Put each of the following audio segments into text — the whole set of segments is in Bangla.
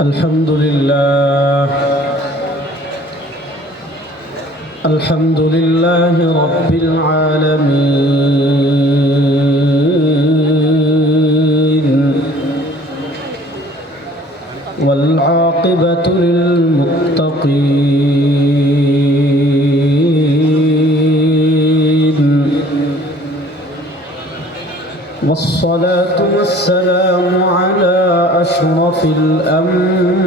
الحمد لله الحمد لله رب العالمين والعاقبة للمتقين والصلاة والسلام على أشرف الأنبياء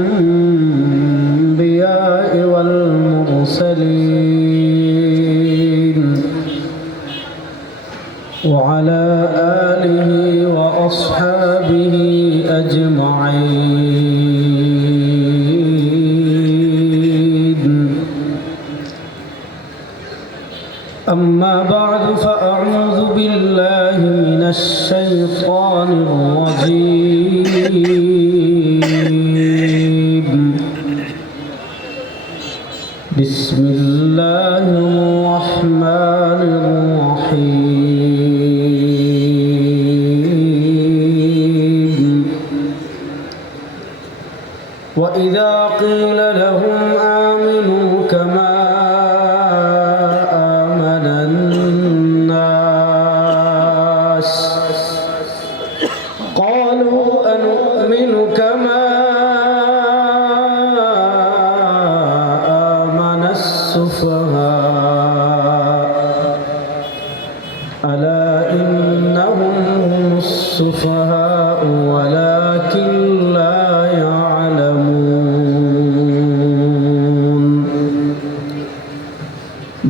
والمرسلين وعلى آله وأصحابه أجمعين. أما بعد فأعوذ بالله من الشيطان الرجيم. بسم الله الرحمن الرحيم. وإذا قيل لهم آمنوا كما آمن الناس قالوا أنؤمن كما آمن السفهاء ألا إنهم هم السفهاء ولكن لا يعلمون.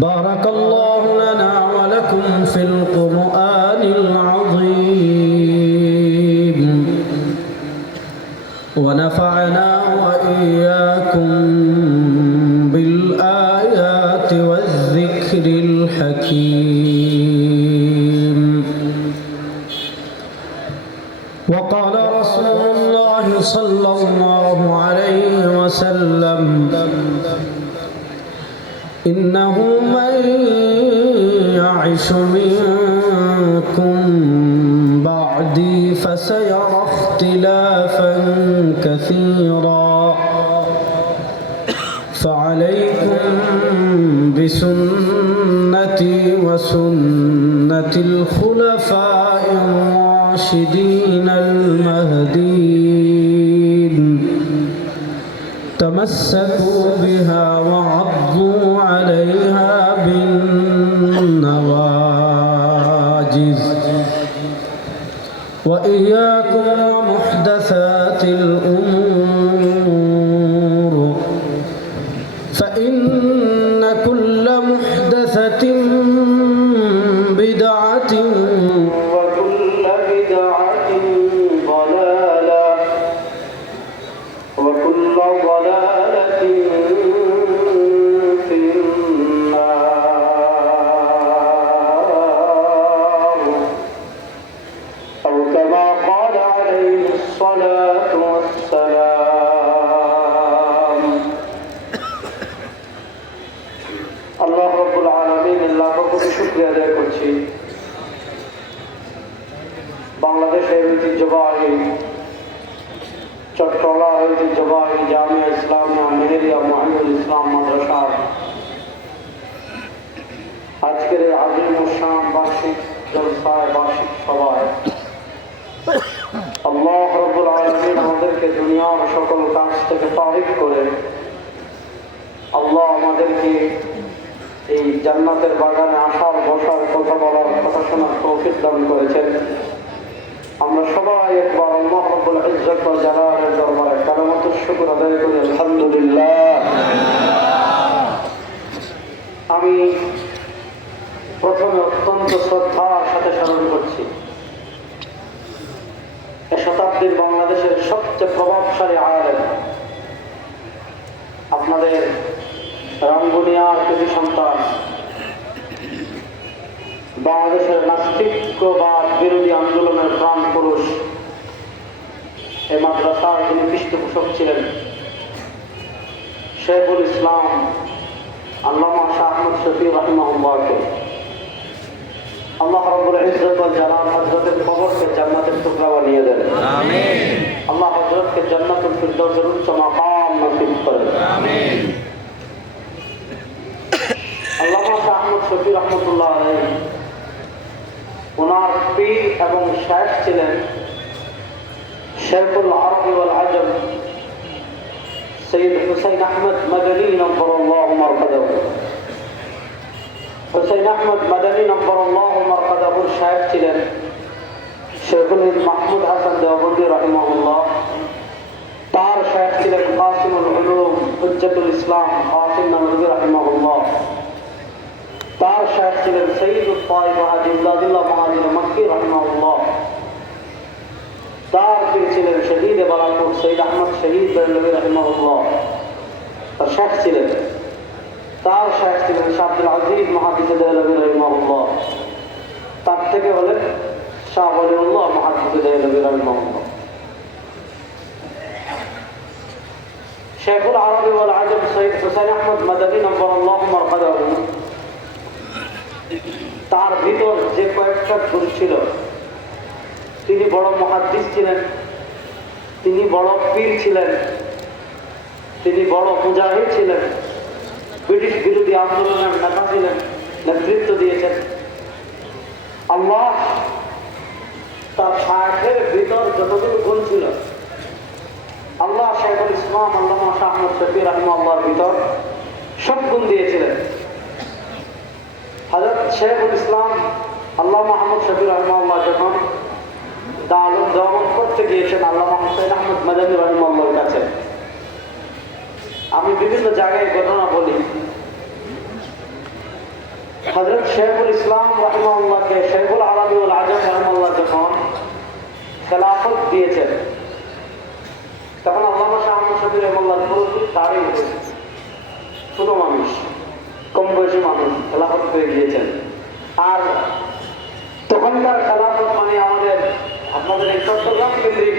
بارك الله لنا ولكم في القرآن العظيم ونفعنا وإياكم بالآيات والذكر الحكيم. وقال رسول الله صلى الله عليه وسلم إنه من يعش منكم بعدي فسيرى اختلافا كثيرا فعليكم بسنتي وسنة الخلفاء الراشدين المهديين تمسكوا بها وعضوا عليها بالنواجذ وإياكم ومحدثات الأمور فإن كل محدثة بدعة وكل بدعة ضلالة وكل ضلالة في النار أو كما قال عليه الصلاة والسلام. আল্লাহ রাব্বুল আলামিন লাখ কোটি শুকরিয়া আদায় করছি বাংলাদেশের ঐতিহ্যবাহী চট্টগ্রাম ঐতিহ্যবাহী জামিয়া ইসলামিয়া মেহেরিয়া মুহিবুল ইসলাম মাদ্রাসার আজকের এই আজিম শান বার্ষিক জলসায় বার্ষিক সভায় আল্লাহ রাব্বুল আলামিন আমাদেরকে দুনিয়ার সকল কাজ থেকে তারিক করে আল্লাহ আমাদেরকে এই জান্নাতের বাগানে আসার বসার কথা বলার কথা শোনার তৌফিক দান করেছেন। আমরা সবাই একবার আল্লাহ রাব্বুল ইজ্জত ওয়াল জালালের দরবারে কালিমাতুশ শুকর আদায় করি আলহামদুলিল্লাহ। আমি প্রথমে অত্যন্ত শ্রদ্ধার সাথে স্মরণ করছি এ শতাব্দীর বাংলাদেশের সবচেয়ে প্রভাবশালী আলেম আপনাদের রাঙ্গুনিয়ার কৃতি সন্তান বাংলাদেশের নাস্তিকবাদ বিরোধী আন্দোলনের প্রাণ পুরুষ এই মাদ্রাসার যিনি পৃষ্ঠপোষক ছিলেন শেখুল ইসলাম আল্লামা শাহ আহমদ শফি রাহিমাহুল্লাহকে আল্লাহ রাব্বুল ইজ্জত ওয়াল জালাল হযরতের কবরকে জান্নাতের টুকরা বানিয়ে দেন। আমিন। আল্লাহ হযরত আমাদেরকে জান্নাতুল ফিরদাউসের উচ্চ মাকাম নসিব করেন। আমিন। আল্লামা শাহ আহমদ শফি রহমতুল্লাহ আলাইহি ওনার পীর এবং শায়েখ ছিলেন শেখুল আরবি ওয়াল আজম সৈয়দ হুসাইন আহমদ মাদানী নব্বরাল্লাহু মারকাদাহু। হুসাইন আহমদ মাদানী নব্বরাল্লাহু মারকাদাহুর শায়েখ ছিলেন শেখুল মাহমুদ হাসান দেওবন্দি রাহিমাহুল্লাহ। তার শায়েখ ছিলেন কাসিমুল উলুম হুজ্জাতুল ইসলাম কাসিম নবভী রাহিমাহুল্লাহ। তার শায়েখ ছিলেন সৈয়দুত তাইবা হাজী ইমদাদুল্লাহ মুহাজির মক্কি রাহিমাহুল্লাহ। তার পীর ছিলেন শহীদ বালাপুর সৈয়দ আহমদ শহীদ বেরলভী রাহিমাহুল্লাহ। তার শায়েখ ছিলেন। তার শায়েখ ছিলেন শাহ আব্দুল আজিজ মুহাদ্দিস দেহলভী রাহিমাহুল্লাহ। তার থেকে হলেন শাহ ওয়ালিউল্লাহ মুহাদ্দিস দেহলভী রাহিমাহুল্লাহ। শেখুল আরবি ওয়াল আজম সৈয়দ হুসাইন আহমদ মাদানী নব্বরাল্লাহু মারকাদাহু, তার ভিতর যে কয়েকটা গুণ ছিল, তিনি বড় মুহাদ্দিস ছিলেন, তিনি বড় পীর ছিলেন, তিনি বড় মুজাহিদ ছিলেন, ব্রিটিশ বিরোধী আন্দোলনের নেতা ছিলেন, নেতৃত্ব দিয়েছেন। আল্লাহ তার শায়েখের ভিতর যতগুলো গুণ ছিল, আল্লাহ শেখুল ইসলাম আল্লামা শাহ আহমদ শফি রাহিমাহুল্লাহর ভিতর সব গুণ দিয়েছিলেন। হযরত শেখুল ইসলাম আল্লামা আহমদ শফি রাহিমাহুল্লাহ যখন দারুল দেওবন্দ করতে গিয়েছেন আল্লামা হুসাইন আহমদ মাদানী রাহিমাহুল্লাহর কাছে, আমি বিভিন্ন জায়গায় ঘটনা বলি। হযরত শেখুল ইসলাম রাহিমাহুল্লাহকে শেখুল আরবি ওয়াল আজম রাহিমাহুল্লাহ যখন খেলাফত দিয়েছেন, তখন আল্লামা শাহ আহমদ শফি রাহিমাহুল্লাহর পুরো তারই ছোট মানুষ, কম বয়সী মানুষ খেলাফত পেয়ে গিয়েছেন। আর তখনকার খেলাফত মানে আমাদের আপনাদের এই চট্টগ্রাম কেন্দ্রিক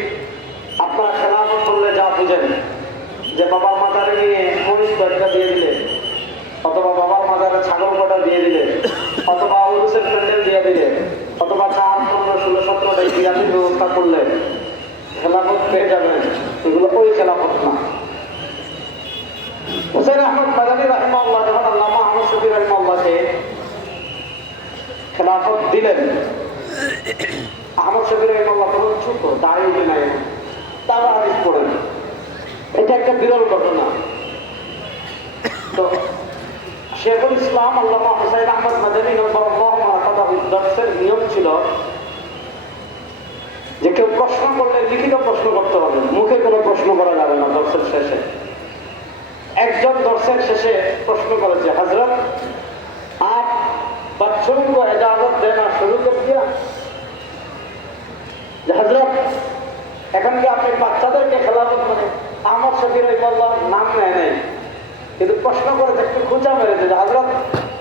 আপনারা খেলাফত করলে যা বুঝেন যে বাবার মাজারে নিয়ে মহিষ দরজা দিয়ে দিলে, অথবা বাবার মাজারে ছাগল কটা দিয়ে দিলে, অথবা উরুসের প্যান্ডেল দিয়ে দিলে, অথবা 4, 15, 16, 17টা বিরাটির ব্যবস্থা করলে খেলাফত পেয়ে যাবেন, এগুলো ওই খেলাফত না। হুসাইন আহমদ মাদানী রাহিমাহুল্লাহ যখন আল্লামা আহমদ শফি রাহিমাহুল্লাহকে খেলাফত দিলেন, আহমদ শফি রাহিমাহুল্লাহ তখন ছোট, দাঁড়িয়ে নাই, তারা হাদিস পড়েন। এটা একটা বিরল ঘটনা। তো শেখুল ইসলাম আল্লামা হুসাইন আহমদ মাদানী নব্বরাল্লাহু মারকাদাহু দর্সের নিয়ম ছিল যে কেউ প্রশ্ন করলে লিখিত প্রশ্ন করতে হবে, মুখে কোনো প্রশ্ন করা যাবে না। দর্সের শেষে একজন দর্শক শেষে প্রশ্ন করেছে, হযরত आप बच्चों को इजाजत देना शुरू कर दिया? हजरत এখন কি আপনি বাচ্চাদেরকে খেলাফত মানে আহমদ শফি রাহিমাহুল্লাহ নাম নেয় নাই, কিন্তু প্রশ্ন করে একটু খুঁজা মেরেছে যে হযরত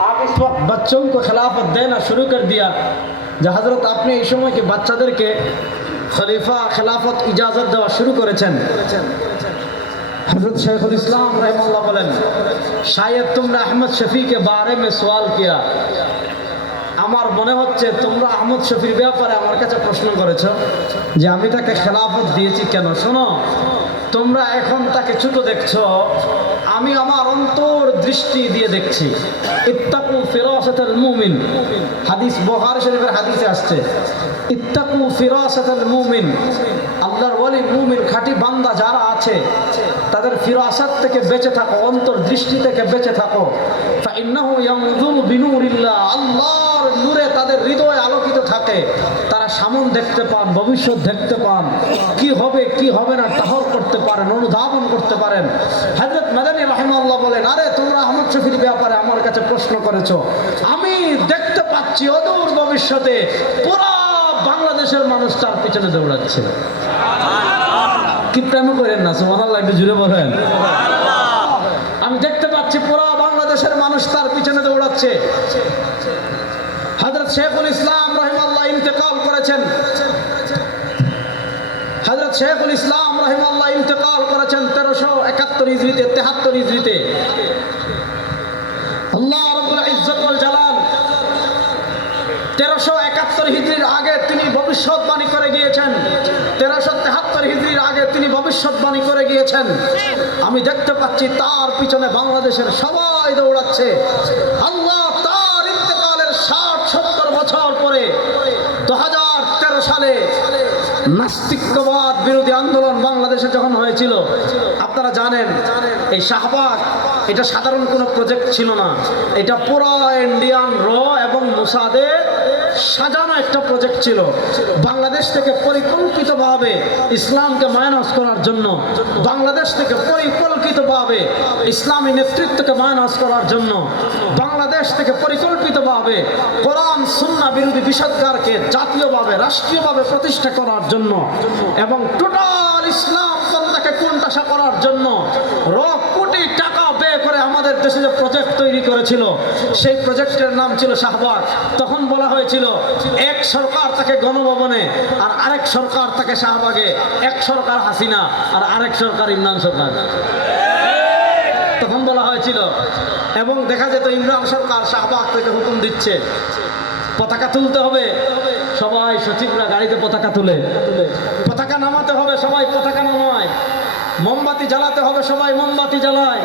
आप इस वक्त बच्चों को खिलाफत देना शुरू कर दिया? যে হযরত আপনি এই সময় কি বাচ্চাদেরকে খলিফা খেলাফত ইজাজত দেওয়া শুরু করেছেন? हजरत शेखुल इस्लाम रहमतुल्लाह बोलें, शायद तुमने अहमद शफी के बारे में सवाल किया, আমার মনে হচ্ছে তোমরা আহমদ শফির ব্যাপারে আমার কাছে প্রশ্ন করেছো যে আমি তাকে খেলাফত দিয়েছি কেন। শোনো, তোমরা এখন তাকে ছোট দেখছো, আমি আমার অন্তর দৃষ্টি দিয়ে দেখছি। ইত্তাকু ফিরাসাতাল মুমিন, হাদিস বুখারী শরীফের হাদিসে আসছে, ইত্তাকু ফিরাসাতাল মুমিন, আল্লাহর ওয়ালি মুমিন খাঁটি বান্দা যারা আছে তাদের ফিরাসাত থেকে বেঁচে থাকো, অন্তর দৃষ্টি থেকে বেঁচে থাকো। ফাইন্নাহু ইয়ানজুরু বিনুরিল্লাহ, আল্লাহর নূরে তাদের হৃদয় আলোকিত থাকে, তারা সামন দেখতে পান, ভবিষ্যৎ দেখতে পান, কি হবে কি হবে না তাহল করতে পারেন, অনুধাবন করতে পারেন। হযরত মাদানী রাহিমাহুল্লাহ বলেন, আরে তোমরা আহমদ শফির ব্যাপারে আমার কাছে প্রশ্ন করেছো, আমি দেখতে পাচ্ছি অদূর ভবিষ্যতে পুরো বাংলাদেশের মানুষ তার পিছনে দৌড়াচ্ছে। কি প্রেম করেন না সুবহানাল্লাহ, একটু জুড়ে বলেন। আমি দেখতে পাচ্ছি পুরো বাংলাদেশের মানুষ তার পিছনে দৌড়াচ্ছে। হযরত শেখুল ইসলাম রাহিমাহুল্লাহ ইন্তেকাল করেছেন। হযরত শেখুল ইসলাম রাহিমাহুল্লাহ ইন্তেকাল করেছেন 1371 হিজরিতে, 73 হিজরিতে। আল্লাহ রাব্বুল ইজ্জত ওয়াল জালাল 1371 হিজরির আগে তিনি ভবিষ্যৎবাণী করে গিয়েছেন, 1373 হিজরির আগে তিনি ভবিষ্যৎবাণী করে গিয়েছেন। আমি দেখতে পাচ্ছি তার পিছনে বাংলাদেশের সবাই দৌড়াচ্ছে। আল্লাহ তার ইন্তেকালের 60-70 বছর পরে 2013 সালে নাস্তিকবাদ বিরোধী আন্দোলন বাংলাদেশে যখন হয়েছিল, আপনারা জানেন এই শাহবাগ এটা সাধারণ কোনো প্রজেক্ট ছিল না, এটা পুরো ইন্ডিয়ান র এবং মোসাদের সাজানো একটা প্রজেক্ট ছিল। বাংলাদেশ থেকে পরিকল্পিতভাবে ইসলামকে মাইনাস করার জন্য, বাংলাদেশ থেকে পরিকল্পিতভাবে ইসলামী নেতৃত্বকে মাইনাস করার জন্য, বাংলাদেশ থেকে পরিকল্পিতভাবে কোরআন সুন্নাহ বিরোধী বিষদগারকে জাতীয়ভাবে রাষ্ট্রীয়ভাবে প্রতিষ্ঠা করার জন্য এবং টোটাল ইসলাম পন্থাকে কোণঠাসা করার জন্য কোটি টাকা ব্যয় করে আমাদের দেশে যে প্রজেক্ট তৈরি করেছিল, সেই প্রজেক্টের নাম ছিল শাহবাগ। তখন বলা হয়েছিল এক সরকার তাকে গণভবনে আর আরেক সরকার তাকে শাহবাগে, এক সরকার হাসিনা আর আরেক সরকার ইমরান সরকার, তখন বলা হয়েছিল। এবং দেখা যেত ইমরান সরকার শাহবাগ থেকে হুকুম দিচ্ছে পতাকা তুলতে হবে, সবাই সচিবরা গাড়িতে পতাকা তুলে, পতাকা নামাতে হবে সবাই পতাকা নামায়, মোমবাতি জ্বালাতে হবে সবাই মোমবাতি জ্বালায়,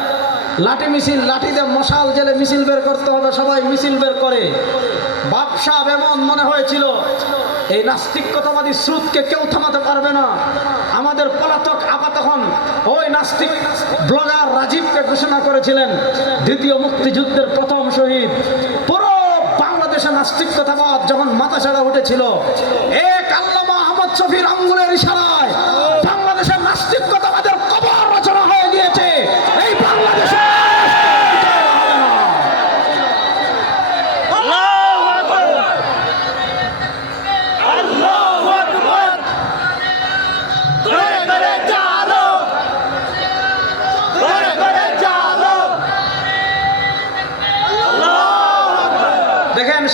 লাঠি মিছিল, লাঠিতে মশাল জেলে মিছিল বের করতে হবে সবাই মিছিল বের করে। বাদশাহ এমন মনে হয়েছিল এই নাস্তিকতাবাদী স্রোতকে কেউ থামাতে পারবে না। আমাদের পলাতক আপা তখন ওই নাস্তিক ব্লগার রাজীবকে ঘোষণা করেছিলেন দ্বিতীয় মুক্তিযুদ্ধের প্রথম শহীদ। পুরো বাংলাদেশে নাস্তিকতাবাদ যখন মাথাছাড়া উঠেছিল, এক আল্লামা আহমদ শফির আঙ্গুলের ইশারায় বাংলাদেশের নাস্তিকতাবাদের কবর রচনা হয়ে গিয়েছে। এই বাংলাদেশে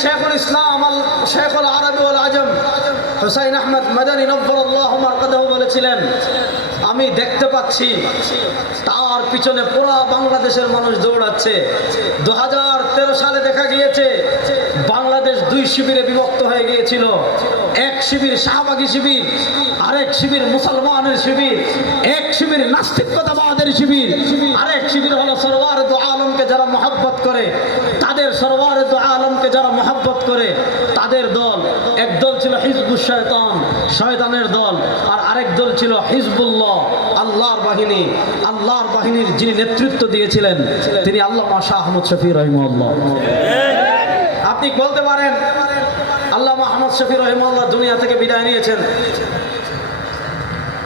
শেখুল ইসলাম শেখুল আরবি ওয়াল আজম হুসাইন আহমদ মাদানী নব্বরাল্লাহু মারকাদাহু বলেছিলেন, আমি দেখতে পাচ্ছি তার পিছনে পুরো বাংলাদেশের মানুষ দৌড়াচ্ছে। 2013 সালে দেখা গিয়েছে বাংলাদেশ দুই শিবিরে বিভক্ত হয়ে গিয়েছিল। এক শিবির শাহবাগী শিবির, আরেক শিবির মুসলমানের শিবির, এক শিবির নাস্তিকতাবাদের শিবির, আরেক শিবির হলো সরওয়ারে দু আলমকে যারা মহব্বত করে, তাদের সরওয়ারে দু আলমকে যারা মহব্বত করে তাদের দল। এক দল ছিল হিজবুশ শয়তান, শয়তানের দল, আর আরেক দল ছিল হিজবুল্লাহ, আল্লাহর বাহিনী। আল্লাহর বাহিনীর যিনি নেতৃত্ব দিয়েছিলেন তিনি আল্লামা শাহ আহমদ শফি রহিমাহুল্লাহ। আপনি বলতে পারেন আল্লামা আহমদ শফি রহিমাহুল্লাহ দুনিয়া থেকে বিদায় নিয়েছেন,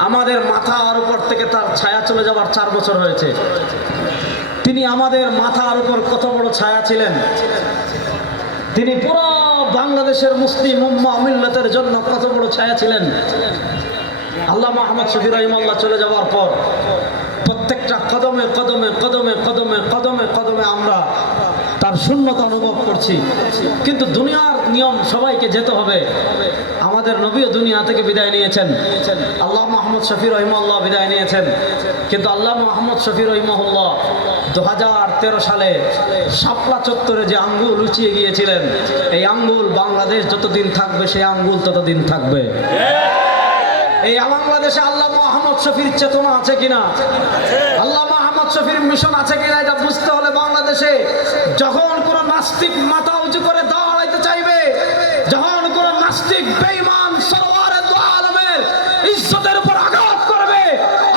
আমাদের মাথার উপর থেকে তার ছায়া চলে যাওয়ার 4 বছর হয়েছে। তিনি আমাদের মাথার উপর কত বড় ছায়া ছিলেন, তিনি পুরো বাংলাদেশের মুসলিম উম্মাহ মিল্লাতের জন্য কত বড় ছায়া ছিলেন। আল্লামা আহমদ শফি রহিমাহুল্লাহ চলে যাওয়ার পর প্রত্যেকটা কদমে কদমে কদমে কদমে কদমে কদমে আমরা তার শূন্যতা অনুভব করছি। কিন্তু দুনিয়ার নিয়ম, সবাইকে যেতে হবে। আমাদের নবীও দুনিয়া থেকে বিদায় নিয়েছেন, আল্লামা আহমদ শফি রহিমাহুল্লাহ বিদায় নিয়েছেন। কিন্তু আল্লামা আহমদ শফি রহিমাহুল্লাহ 2013 সালে শাপলা চত্বরে যে আঙ্গুল লুচিয়ে গিয়েছিলেন, এই আঙ্গুল বাংলাদেশ যতদিন থাকবে সেই আঙ্গুল ততদিন থাকবে। এই বাংলাদেশে আল্লামা আহমদ শফির চেতনা আছে কিনা, আল্লামা আহমদ শফির মিশন আছে কিনা, এটা বুঝতে হলে বাংলাদেশে যখন কোন নাস্তিক মাথা উঁচু করে দাঁড়াইতে চাইবে, যখন কোন নাস্তিক বেঈমান সরওয়ারে দু আলমের ইজ্জতের উপর আঘাত করবে,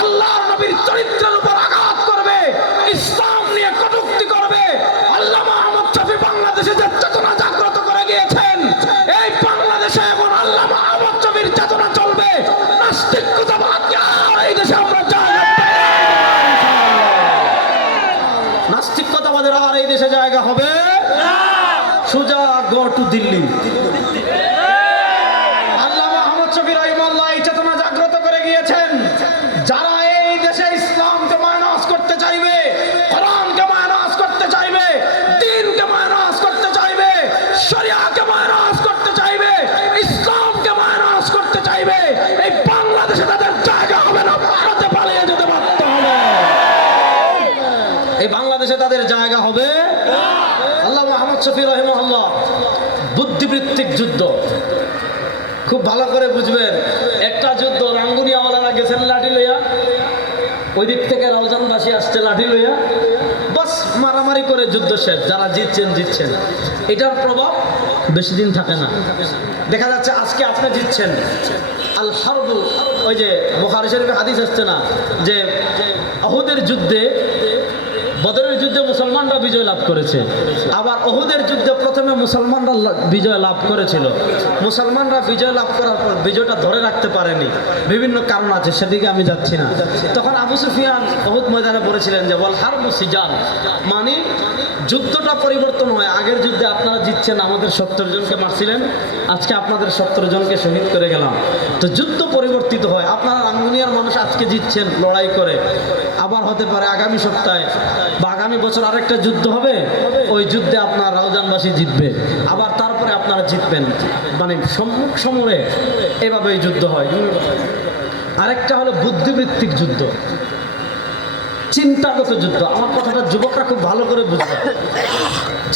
আল্লাহর নবীর চরিত্রের উপর আঘাত করবে, ইসলাম নিয়ে কটূক্তি করবে, আল্লামা আহমদ শফি বাংলাদেশে যে চেতনা জাগ্রত করে গিয়েছেন, এই বাংলাদেশে এখন আল্লামা আহমদ শফির চেতনা চলবে। নাস্তিকতাবাদের আর এই দেশে জায়গা হবে না। সোজা গো টু দিল্লি। আল্লামা আহমদ শফি রহিমাহুল্লাহ এই চেতনা জাগ্রত করে গিয়েছেন, যারা এই দেশে ইসলামকে মাইনাস করতে চাইবে, কোরআনকে মাইনাস করতে চাইবে, দ্বীনকে মাইনাস করতে চাইবে, শরিয়াকে মাইনাস করতে চাইবে, ইসলামকে মাইনাস করতে চাইবে, এই বাংলাদেশে তাদের জায়গা হবে না, ভারতে পালিয়ে যেতে বাধ্য হবে। এই বাংলাদেশে তাদের জায়গা হবে। আল্লামা আহমদ শফি রহিমাহুল্লাহ বুদ্ধিবৃত্তিক যুদ্ধ খুব ভালো করে বুঝবেন। একটা যুদ্ধ রাঙ্গুনিয়াওয়ালারা গেছেন লাঠি লইয়া, ওই দিক থেকে রওজানবাসী আসছে লাঠি লইয়া, বাস মারামারি করে যুদ্ধ শেষ, যারা জিতছেন। এটার প্রভাব বেশি দিন থাকে না। দেখা যাচ্ছে আজকে আপনি জিতছেন, আল হারবু, ওই যে বুখারী শরীফে হাদিস আসছে না যে উহুদের যুদ্ধে, বদরের যুদ্ধে মুসলমানরা বিজয় লাভ করেছে, আবার উহুদের যুদ্ধে প্রথমে মুসলমানরা বিজয় লাভ করেছিল। মুসলমানরা বিজয় লাভ করার পর বিজয়টা ধরে রাখতে পারেনি, বিভিন্ন কারণ আছে, সেদিকে আমি যাচ্ছি না। তখন আবু সুফিয়ান উহুদ ময়দানে বলেছিলেন যে ওয়াল হারবু সিজান, মানে যুদ্ধটা পরিবর্তন হয়। আগের যুদ্ধে আপনারা জিতছেন, আমাদের 70 জনকে মারছিলেন, আজকে আপনাদের 70 জনকে শহীদ করে গেলাম। তো যুদ্ধ পরিবর্তিত হয়। আপনারা রাঙ্গুনিয়ার মানুষ আজকে জিতছেন লড়াই করে, আবার হতে পারে আগামী সপ্তাহে বা আগামী বছর আরেকটা যুদ্ধ হবে, ওই যুদ্ধে আপনার রাউজানবাসী জিতবে, আবার তারপরে আপনারা জিতবেন, মানে সম্মুখ সমরে এভাবে এই যুদ্ধ হয়। আরেকটা হলো বুদ্ধিবৃত্তিক যুদ্ধ, চিন্তাগত যুদ্ধ। আমার কথাটা যুবকরা খুব ভালো করে বুঝবে।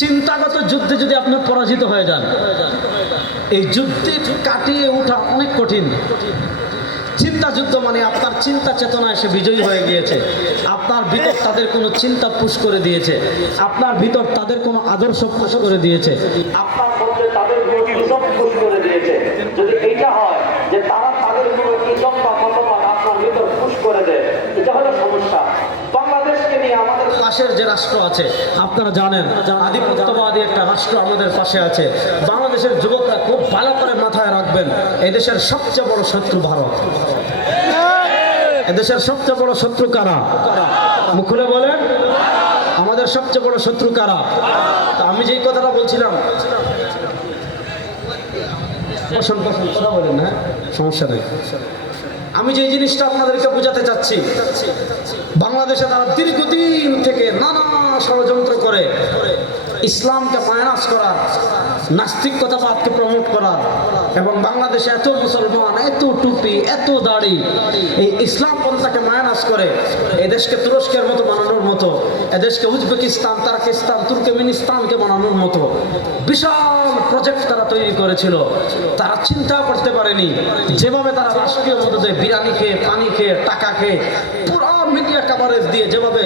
চিন্তাগত যুদ্ধে যদি আপনি পরাজিত হয়ে যান, এই যুদ্ধে কাটিয়ে ওঠা অনেক কঠিন। চিন্তা যুদ্ধ মানে আপনার চিন্তা চেতনা এসে বিজয়ী হয়ে গিয়েছে, আপনার ভিতর তাদের কোনো চিন্তা পুশ করে দিয়েছে, আপনার ভিতর তাদের কোনো আদর্শ পুশ করে দিয়েছে, আপনার মধ্যে তাদের ইজম পুশ করে দিয়েছে। যদি এইটা হয় যে তারা তাদের কোনো ইজম বা মতবাদ আপনার ভিতর পুশ করে দেয়, এটা হলো সমস্যা। বাংলাদেশকে নিয়ে আমাদের পাশের যে রাষ্ট্র আছে, আপনারা জানেন আধিপত্যবাদী একটা রাষ্ট্র আমাদের পাশে আছে। বাংলাদেশের যুবকরা খুব ভালো করে মাথায় রাখবেন, এদেশের সবচেয়ে বড় শত্রু ভারত। এদেশের সবচেয়ে বড় শত্রু কারা? মুখ খুলে বলেন, আমাদের সবচেয়ে বড় শত্রু কারা? তা আমি যেই কথাটা বলছিলাম, কথা বলেন, হ্যাঁ সমস্যা নেই। আমি যে জিনিসটা আপনাদেরকে বোঝাতে চাচ্ছি, বাংলাদেশে তারা দীর্ঘদিন থেকে নানা ষড়যন্ত্র করে ইসলামকে মাইনাস করার, নাস্তিকতাবাদকে প্রমোট করার, এবং বাংলাদেশে এত মুসলমান, এত টুপি, এত দাড়ি, এই ইসলাম পন্থাকে মাইনাস করে এদেশকে তুরস্কের মতো বানানোর মতো, এদেশকে উজবেকিস্তান, তার্কিস্তান, তুর্কমেনিস্তানকে বানানোর মতো বিশাল প্রজেক্ট তারা তৈরি করেছিল। তারা চিন্তা করতে পারেনি যেভাবে তারা রাষ্ট্রীয় মদদে বিরিয়ানি খেয়ে, পানি খেয়ে, টাকা খেয়ে, পুরো মিডিয়া কভারেজ দিয়ে যেভাবে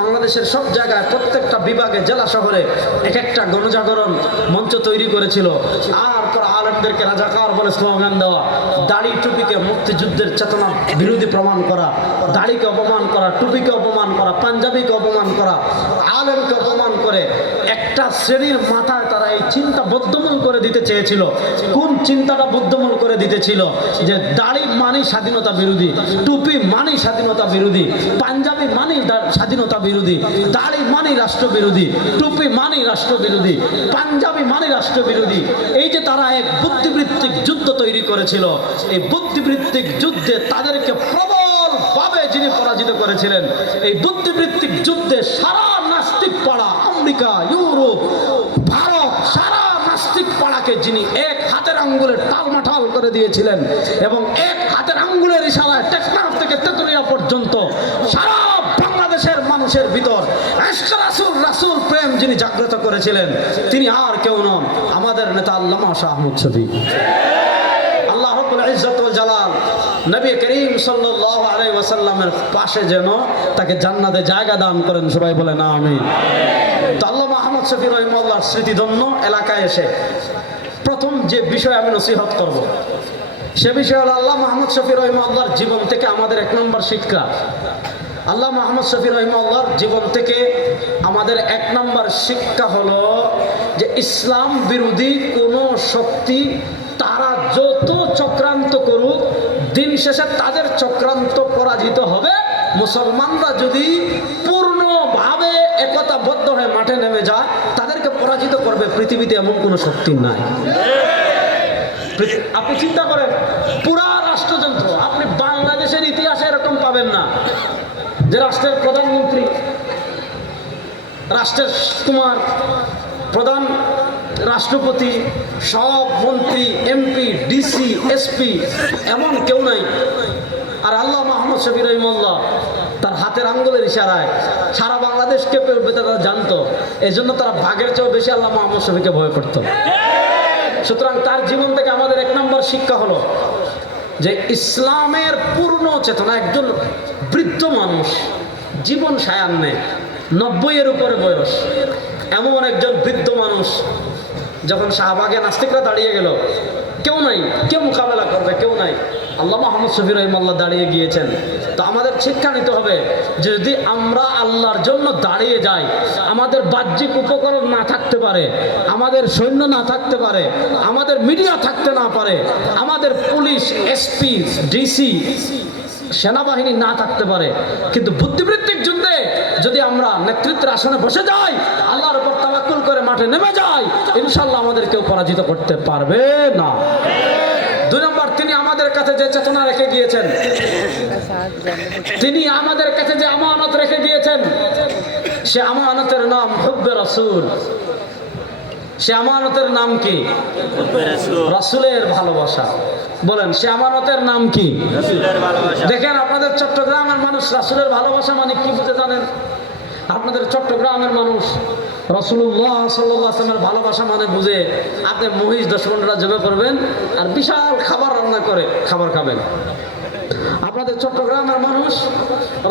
বাংলাদেশের সব জায়গায় প্রত্যেকটা বিভাগে, জেলা শহরে এক একটা গণজাগরণ মঞ্চ তৈরি করেছিল। আর পর আলেমদেরকে রাজাকার বলে স্লোগান দেওয়া, দাড়ি টুপিকে মুক্তিযুদ্ধের চেতনা বিরোধী প্রমাণ করা, দাড়িকে অপমান করা, টুপিকে অপমান করা, পাঞ্জাবিকে অপমান করা, আলেমকে অপমান করে একটা শ্রেণীর মাথায় তারা এই চিন্তা বদ্ধমূল করে দিতে চেয়েছিল। কোন চিন্তাটা বদ্ধমূল করে দিতেছিল? যে দাড়ি মানি স্বাধীনতা বিরোধী, টুপি মানি স্বাধীনতা বিরোধী, পাঞ্জাবি মানি স্বাধীনতা বিরোধী, দাড়ি মানি রাষ্ট্র বিরোধী, টুপি মানি রাষ্ট্র বিরোধী, পাঞ্জাবি মানি রাষ্ট্র বিরোধী। এই যে তারা এক বুদ্ধিবৃত্তিক যুদ্ধ তৈরি করেছিল, এই বুদ্ধিবৃত্তিক যুদ্ধে তাদেরকে প্রবল ভাবে যিনি পরাজিত করেছিলেন, এই বুদ্ধিবৃত্তিক যুদ্ধে সারা নাস্তিক পাড়া, আমেরিকা, ইউরোপ, ভারত, সারা নাস্তিক পাড়াকে যিনি এক হাতের আঙ্গুলের টালমাটাল করে দিয়েছিলেন, এবং এক হাতের আঙ্গুলের ইশারায় টেকনাফ থেকে তেতুলিয়া পর্যন্ত সারা বাংলাদেশের মানুষের ভিতর রাসূল প্রেম যিনি জাগ্রত করেছিলেন, তিনি আর কেউ নন, আমাদের নেতা আল্লামা শাহ আহমদ শফী। আল্লাহ রাব্বুল ইজ্জত ওয়াল জালাল নবী করিম সাল্লাল্লাহু আলাইহি ওয়াসাল্লামের পাশে যেন তাকে জান্নাতে জায়গা দান করেন, সবাই বলেন আমিন। তো আল্লামা আহমদ শফী রাহিমাহুল্লাহর স্মৃতিধন্য এলাকায় এসে প্রথম যে বিষয় আমি নসিহত করব, সে বিষয় হলো আল্লামা আহমদ শফী রাহিমাহুল্লাহর জীবন থেকে আমাদের 1 নম্বর শিক্ষা। আল্লামা আহমদ শফী রাহিমাহুল্লাহর জীবন থেকে আমাদের 1 নম্বর শিক্ষা হলো যে ইসলাম বিরোধী কোনো শক্তি তারা যত চক্রান্ত করুক, দিন শেষে তাদের চক্রান্ত পরাজিত হবে। মুসলমানরা যদি পূর্ণভাবে একতাবদ্ধ হয়ে মাঠে নেমে যায়, তাদেরকে পরাজিত করবে পৃথিবীতে এমন কোনো শক্তি নাই। আপনি চিন্তা করেন, পুরা রাষ্ট্রযন্ত্র আপনি বাংলাদেশের ইতিহাসে এরকম পাবেন না যে রাষ্ট্রের প্রধানমন্ত্রী, রাষ্ট্রের তোমার প্রধান রাষ্ট্রপতি, সব মন্ত্রী, এমপি, ডিসি, এসপি, এমন কেউ নাই। আর আল্লামা আহমদ শফী রাহিমাহুল্লাহ তার হাতের আঙ্গুলের ইশারায় সারা বাংলাদেশকে তারা জানতো, এই জন্য তারা ভাগের চেয়েও বেশি আল্লামা আহমদ শফীকে ভয় করত। সুতরাং তার জীবন থেকে আমাদের 1 নম্বর শিক্ষা হলো যে ইসলামের পূর্ণ চেতনা, একজন বৃদ্ধ মানুষ, জীবন সায়ান্নে 90-এর উপরে বয়স, এমন একজন বৃদ্ধ মানুষ যখন শাহবাগে নাস্তিকরা দাঁড়িয়ে গেল, কেউ নাই, কেউ মোকাবেলা করবে, কেউ নাই, আল্লামা আহমদ শফি রহিমাল্লাহ দাঁড়িয়ে গিয়েছেন। তো আমাদের শিক্ষা নিতে হবে, যদি আমরা আল্লাহর জন্য দাঁড়িয়ে যাই, আমাদের বাহ্যিক উপকরণ না থাকতে পারে, আমাদের সৈন্য না থাকতে পারে, আমাদের মিডিয়া থাকতে না পারে, আমাদের পুলিশ, এসপি, ডিসি, সেনাবাহিনী না থাকতে পারে, কিন্তু বুদ্ধিবৃত্তিক যুদ্ধে যদি আমরা নেতৃত্বের আসনে বসে যাই, আল্লাহর উপর তাওয়াক্কুল করে মাঠে নেমে যাই, ইনশাআল্লাহ আমাদের কেউ পরাজিত করতে পারবে না। 2 নম্বর, তিনি আমাদের কাছে যে চেতনা রেখে গিয়েছেন, তিনি আমাদের কাছে যে আমানত রেখে গিয়েছেন, সে আমানতের নাম হুব্বে রাসূল। সে আমানতের নাম কি? রাসূলের ভালোবাসা। বলেন, সে আমানতের নাম কি? দেখেন, আপনাদের চট্টগ্রামের মানুষ রাসূলের ভালোবাসা মানে কি বুঝে জানেন? আপনাদের চট্টগ্রামের মানুষ রাসূলুল্লাহ সাল্লাল্লাহু আলাইহি ওয়াসাল্লামের ভালোবাসা মানে বুঝে আপনি মহিষ 10-15টা জবে করবেন আর বিশাল খাবার রান্না করে খাবার খাবেন। আপনাদের চট্টগ্রামের মানুষ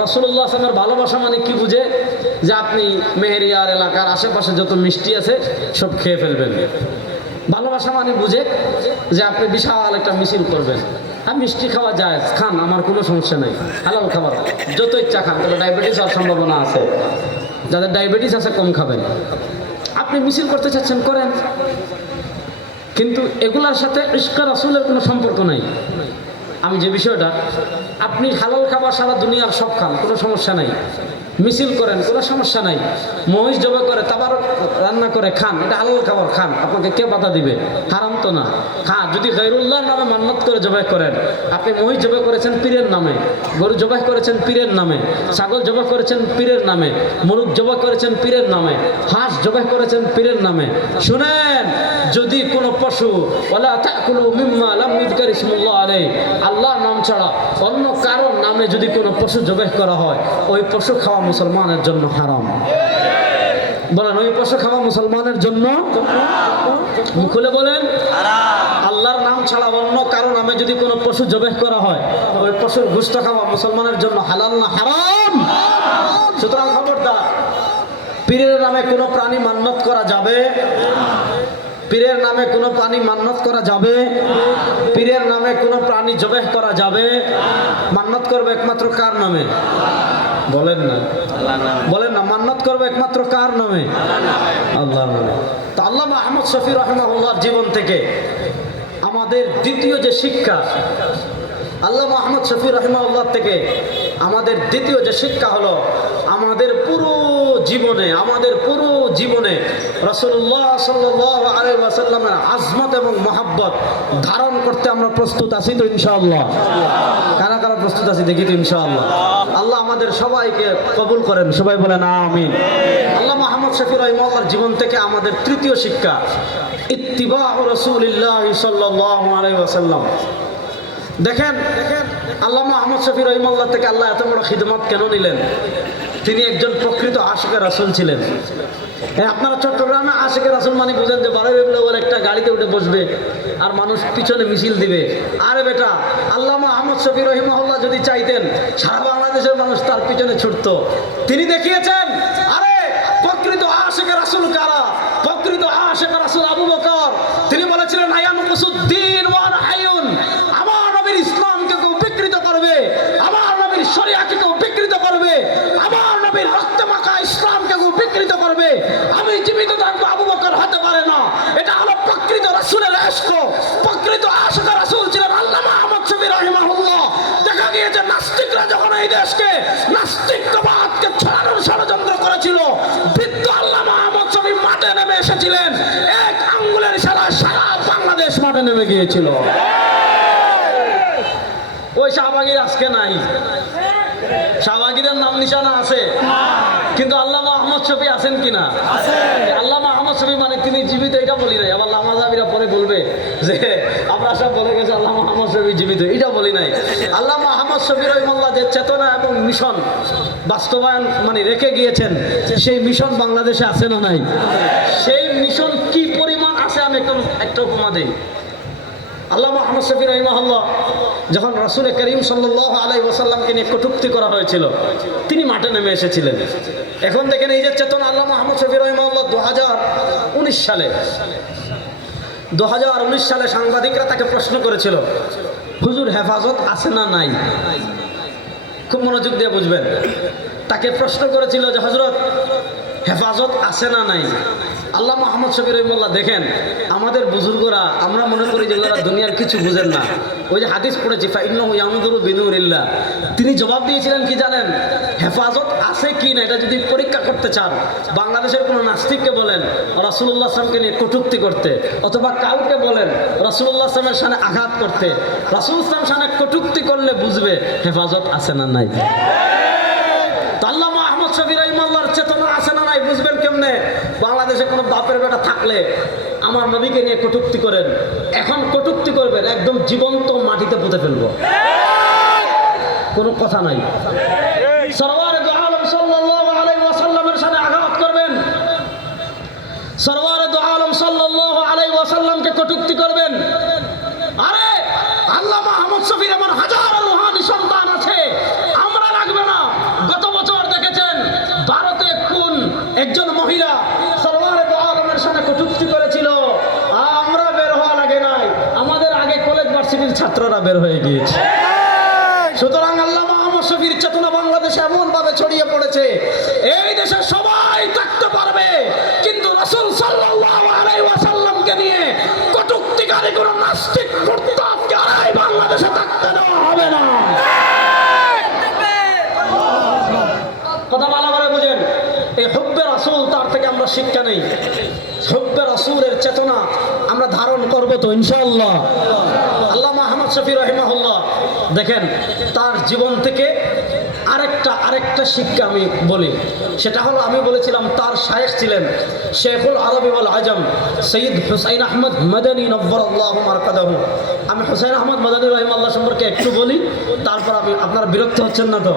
রাসূলুল্লাহ সাল্লাল্লাহু ভালোবাসা মানে কি বুঝে? যে আপনি মেহেরিয়ার এলাকার আশেপাশে যত মিষ্টি আছে সব খেয়ে ফেলবেন। ভালোবাসা মানে বুঝে যে আপনি বিশাল একটা মিছিল করবেন। আর মিষ্টি খাওয়া যায়, খান, আমার কোনো সমস্যা নেই, হালাল খাবার, যত ইচ্ছা খান, তবে ডায়াবেটিস হওয়ার সম্ভাবনা আছে, যাদের ডায়াবেটিস আছে কম খাবেন। আপনি মিছিল করতে চাচ্ছেন, করেন, কিন্তু এগুলার সাথে ইশকে রাসূলের কোনো সম্পর্ক নাই। আমি যে বিষয়টা, আপনি হালাল খাবার সারা দুনিয়ার সব খান, কোনো সমস্যা নাই, মিছিল করেন, কোনো সমস্যা নাই, মহিষ জবাই করে তাবারক রান্না করে খান, এটা হালাল খাবার, খান, আপনাকে কে বাধা দিবে? হারাম তো না। হ্যাঁ, যদি গায়রুল্লাহর নামে মান্নত করে জবাই করেন, আপনি মহিষ জবাই করেছেন পীরের নামে, গরু জবাই করেছেন পীরের নামে, ছাগল জবাই করেছেন পীরের নামে, মুরগ জবাই করেছেন পীরের নামে, হাঁস জবাই করেছেন পীরের নামে। শুনেন, যদি কোনো পশু, ওয়ালা তাকুলু মিম্মা লাম ইযকার ইসমুল্লাহ আলাইহি, আল্লাহর নাম ছাড়া অন্য কারোর নামে যদি কোনো পশু জবাই করা হয়, ওই পশু খাওয়া মুসলমানের জন্য হারাম। বলেন, ওই পশু খাওয়া মুসলমানের জন্য খুলে বলেন, আল্লাহর নাম ছাড়া অন্য কারো নামে যদি কোনো পশু জবাই করা হয়, ওই পশুর গোশত খাওয়া মুসলমানের জন্য হালাল না হারাম? সুতরাং খবরদার, পীরের নামে কোনো প্রাণী মান্নত করা যাবে? পীরের নামে কোনো প্রাণী মান্নত করা যাবে? পীরের নামে কোনো প্রাণী জবাই করা যাবে? মান্নত করবে একমাত্র কার নামে? বলেন না, বলেন না, মান্নত করবে একমাত্র কার নামে? আল্লাহর নামে। তো আল্লামা আহমদ শফি রাহিমাহুল্লাহর জীবন থেকে আমাদের দ্বিতীয় যে শিক্ষা, আল্লামা আহমদ শফি রাহিমাহুল্লাহ থেকে আমাদের দ্বিতীয় যে শিক্ষা হলো, আমাদের পুরো জীবনে রাসূলুল্লাহ সাল্লাল্লাহু আলাইহি ওয়াসাল্লামের আজমত এবং মহব্বত ধারণ করতে আমরা প্রস্তুত আছি তো ইনশাআল্লাহ? কারা কারা প্রস্তুত আছি দেখি তো ইনশাআল্লাহ? আল্লাহ আমাদের সবাইকে কবুল করেন, সবাই বলেন আমিন। আল্লাহ আহমদ শফি রাহিমাহুল্লাহর জীবন থেকে আমাদের তৃতীয় শিক্ষা, ইত্তিবাউ রাসূলিল্লাহ সাল্লাল্লাহু আলাইহি ওয়াসাল্লাম। দেখেন, আল্লামা আহমদ শফি রহিমাল্লাহ থেকে আল্লাহ এত বড় খিদমত কেন নিলেন? তিনি একজন প্রকৃত আশিকে রাসূল ছিলেন। আপনারা চট্টগ্রামে আশিকে রাসূল মানে বুঝেন যে 12 রবিউল একটা গাড়িতে উঠে বসবে আর মানুষ পিছনে মিছিল দিবে। আরে বেটা, আল্লামা আহমদ শফি রহিমাহুল্লাহ যদি চাইতেন, সারা বাংলাদেশের মানুষ তার পিছনে ছুটতো। তিনি দেখিয়েছেন, আরে প্রকৃত আশিকে রাসূল কারা? প্রকৃত আশিকে রাসূল আবু বকর। তিনি বলেছিলেন, আয়ান কুসুদ্দিন ওয়া আনা হাইয়ুন, আমার নবীর ইসলামকে কেউ বিকৃত করবে, আমার নবীর শরিয়াতকে কেউ বিকৃত করবে, আমার নবীর রক্তে মাখা ইসলামকে কেউ বিকৃত করবে, আমি জীবিত থাকবো, আবু বকর হতে পারে না। এটা হলো প্রকৃত রাসূলের ইশক। প্রকৃত আশিকে রাসূল ছিলেন আল্লামা আহমদ শফি রাহিমাহুল্লাহ। দেখা গিয়েছে, নাস্তিকরা যখন এই দেশকে নাস্তিকবাদকে ছড়ানোর ষড়যন্ত্র করেছিল, বৃদ্ধ আল্লামা আহমদ শফি মাঠে নেমে এসেছিলেন। এক আঙ্গুলের ইশারায় সারা বাংলাদেশ মাঠে নেমে গিয়েছিল। ওই শাহবাগীর আজকে নাই, শাহবাগীদের নাম নিশানা আছে, কিন্তু আল্লামা আহমদ শফি আছেন কিনা? আল্লামা আহমদ শফি মানে তিনি জীবিত, এটা বলি নাই। আবার লামাজাবিরা পরে বলবে যে আমরা সব বলে গেছে আল্লামা আহমদ শফি জীবিত, এটা বলি নাই। আল্লামা আহমদ শফি রহিমাহুল্লাহ যে চেতনা এবং মিশন বাস্তবায়ন মানে রেখে গিয়েছেন, সেই মিশন বাংলাদেশে আছে না নাই? সেই মিশন কি পরিমাণ আছে আমি একটা উপমা দিই। আল্লামা আহমদ শফি রহিমাহুল্লাহ যখন রাসূল করিম সাল্লাল্লাহু আলাইহি ওয়াসাল্লামকে নিয়ে কটূক্তি করা হয়েছিল, তিনি মাঠে নেমে এসেছিলেন। এখন দেখেন এই যে চেতনা, আল্লামা আহমদ শফি রহিমাহুল্লাহ 2019 সালে সাংবাদিকরা তাকে প্রশ্ন করেছিল, হুজুর হেফাজত আছে না নাই? খুব মনোযোগ দিয়ে বুঝবেন। তাকে প্রশ্ন করেছিল যে হযরত হেফাজত আছে না নাই? আল্লামা আহমদ শফি রহিমাহুল্লাহ দেখেন, আমাদের বুজুর্গরা আমরা মনে করি যে ওরা দুনিয়ার কিছু বুঝেন না। ওই যে হাদিস পড়েছি ফাইন্নাহু ইয়ানজুরু বিনুরিল্লাহ, তিনি জবাব দিয়েছিলেন কি জানেন? হেফাজত আছে কি না এটা যদি পরীক্ষা করতে চান, বাংলাদেশের কোনো নাস্তিককে বলেন রাসূলুল্লাহ সাল্লাল্লাহু আলাইহি ওয়াসাল্লামকে নিয়ে কটূক্তি করতে, অথবা কাউকে বলেন রাসূলুল্লাহ সাল্লাল্লাহু আলাইহি ওয়াসাল্লামের শানে আঘাত করতে, রাসূলুল্লাহ সাল্লাল্লাহু আলাইহি ওয়াসাল্লামের শানে কটূক্তি করলে বুঝবে হেফাজত আছে না নাই। আল্লামা আহমদ শফি রহিমাহুল্লাহর চেতনা আছে না নাই বুঝবেন কেমনে? বাংলাদেশে কোনো বাপের বেটা থাকলে আমার নবীকে নিয়ে কটূক্তি করেন, এখন কটূক্তি করবেন একদম জীবন্ত মাটিতে পুঁতে ফেলবো, কোনো কথা নাই। সরওয়ারে দু আলম সাল্লাল্লাহু আলাইহি ওয়াসাল্লামের সাথে আঘাত করবেন, সরওয়ারে দু আলম সাল্লাল্লাহু আলাইহি ওয়াসাল্লামকে কটূক্তি করবেন। আরে আল্লামা আহমদ শফির এমন হাজারো রুহানি সন্তান আছে, আমরা লাগবে না। গত বছর দেখেছেন ভারতে কোন একজন মহিলা সরওয়ারে দু আলমের সাথে কটূক্তি করেছিল, আমরা বের হওয়া লাগে নাই, আমাদের আগে কলেজ ভার্সিটির ছাত্ররা বের হয়ে গিয়েছে। সুতরাং আল্লামা আহমদ শফির চেতনা বাংলাদেশে এমন ভাবে ছড়িয়ে পড়েছে, এই দেশে সবাই থাকতে পারবে, কিন্তু রাসূল সাল্লাল্লাহু আলাইহি ওয়াসাল্লামকে নিয়ে কটূক্তিকারী কোন নাস্তিক মুরতাদকে আর বাংলাদেশে থাকতে দেওয়া হবে না। কথা ভালো করে বুঝেন। এই হুব্বে রাসূল, তার থেকে আমরা শিক্ষা নেই। হুব্বে রাসূলের চেতনা আমরা ধারণ করব তো ইনশাআল্লাহ। আল্লামা আহমদ শফি রহিমাহুল্লাহ দেখেন, তার জীবন থেকে আরেকটা শিক্ষা আমি বলি। সেটা হলো, আমি বলেছিলাম তার শায়েখ ছিলেন শেখুল আরবি ওয়াল আজম সৈয়দ হুসাইন আহমদ মাদানী নব্বরাল্লাহু মারকাদাহু। আমি হুসাইন আহমদ মাদানী রহিমাহুল্লাহ সম্পর্কে একটু বলি, তারপর আমি, আপনারা বিরক্ত হচ্ছেন না তো?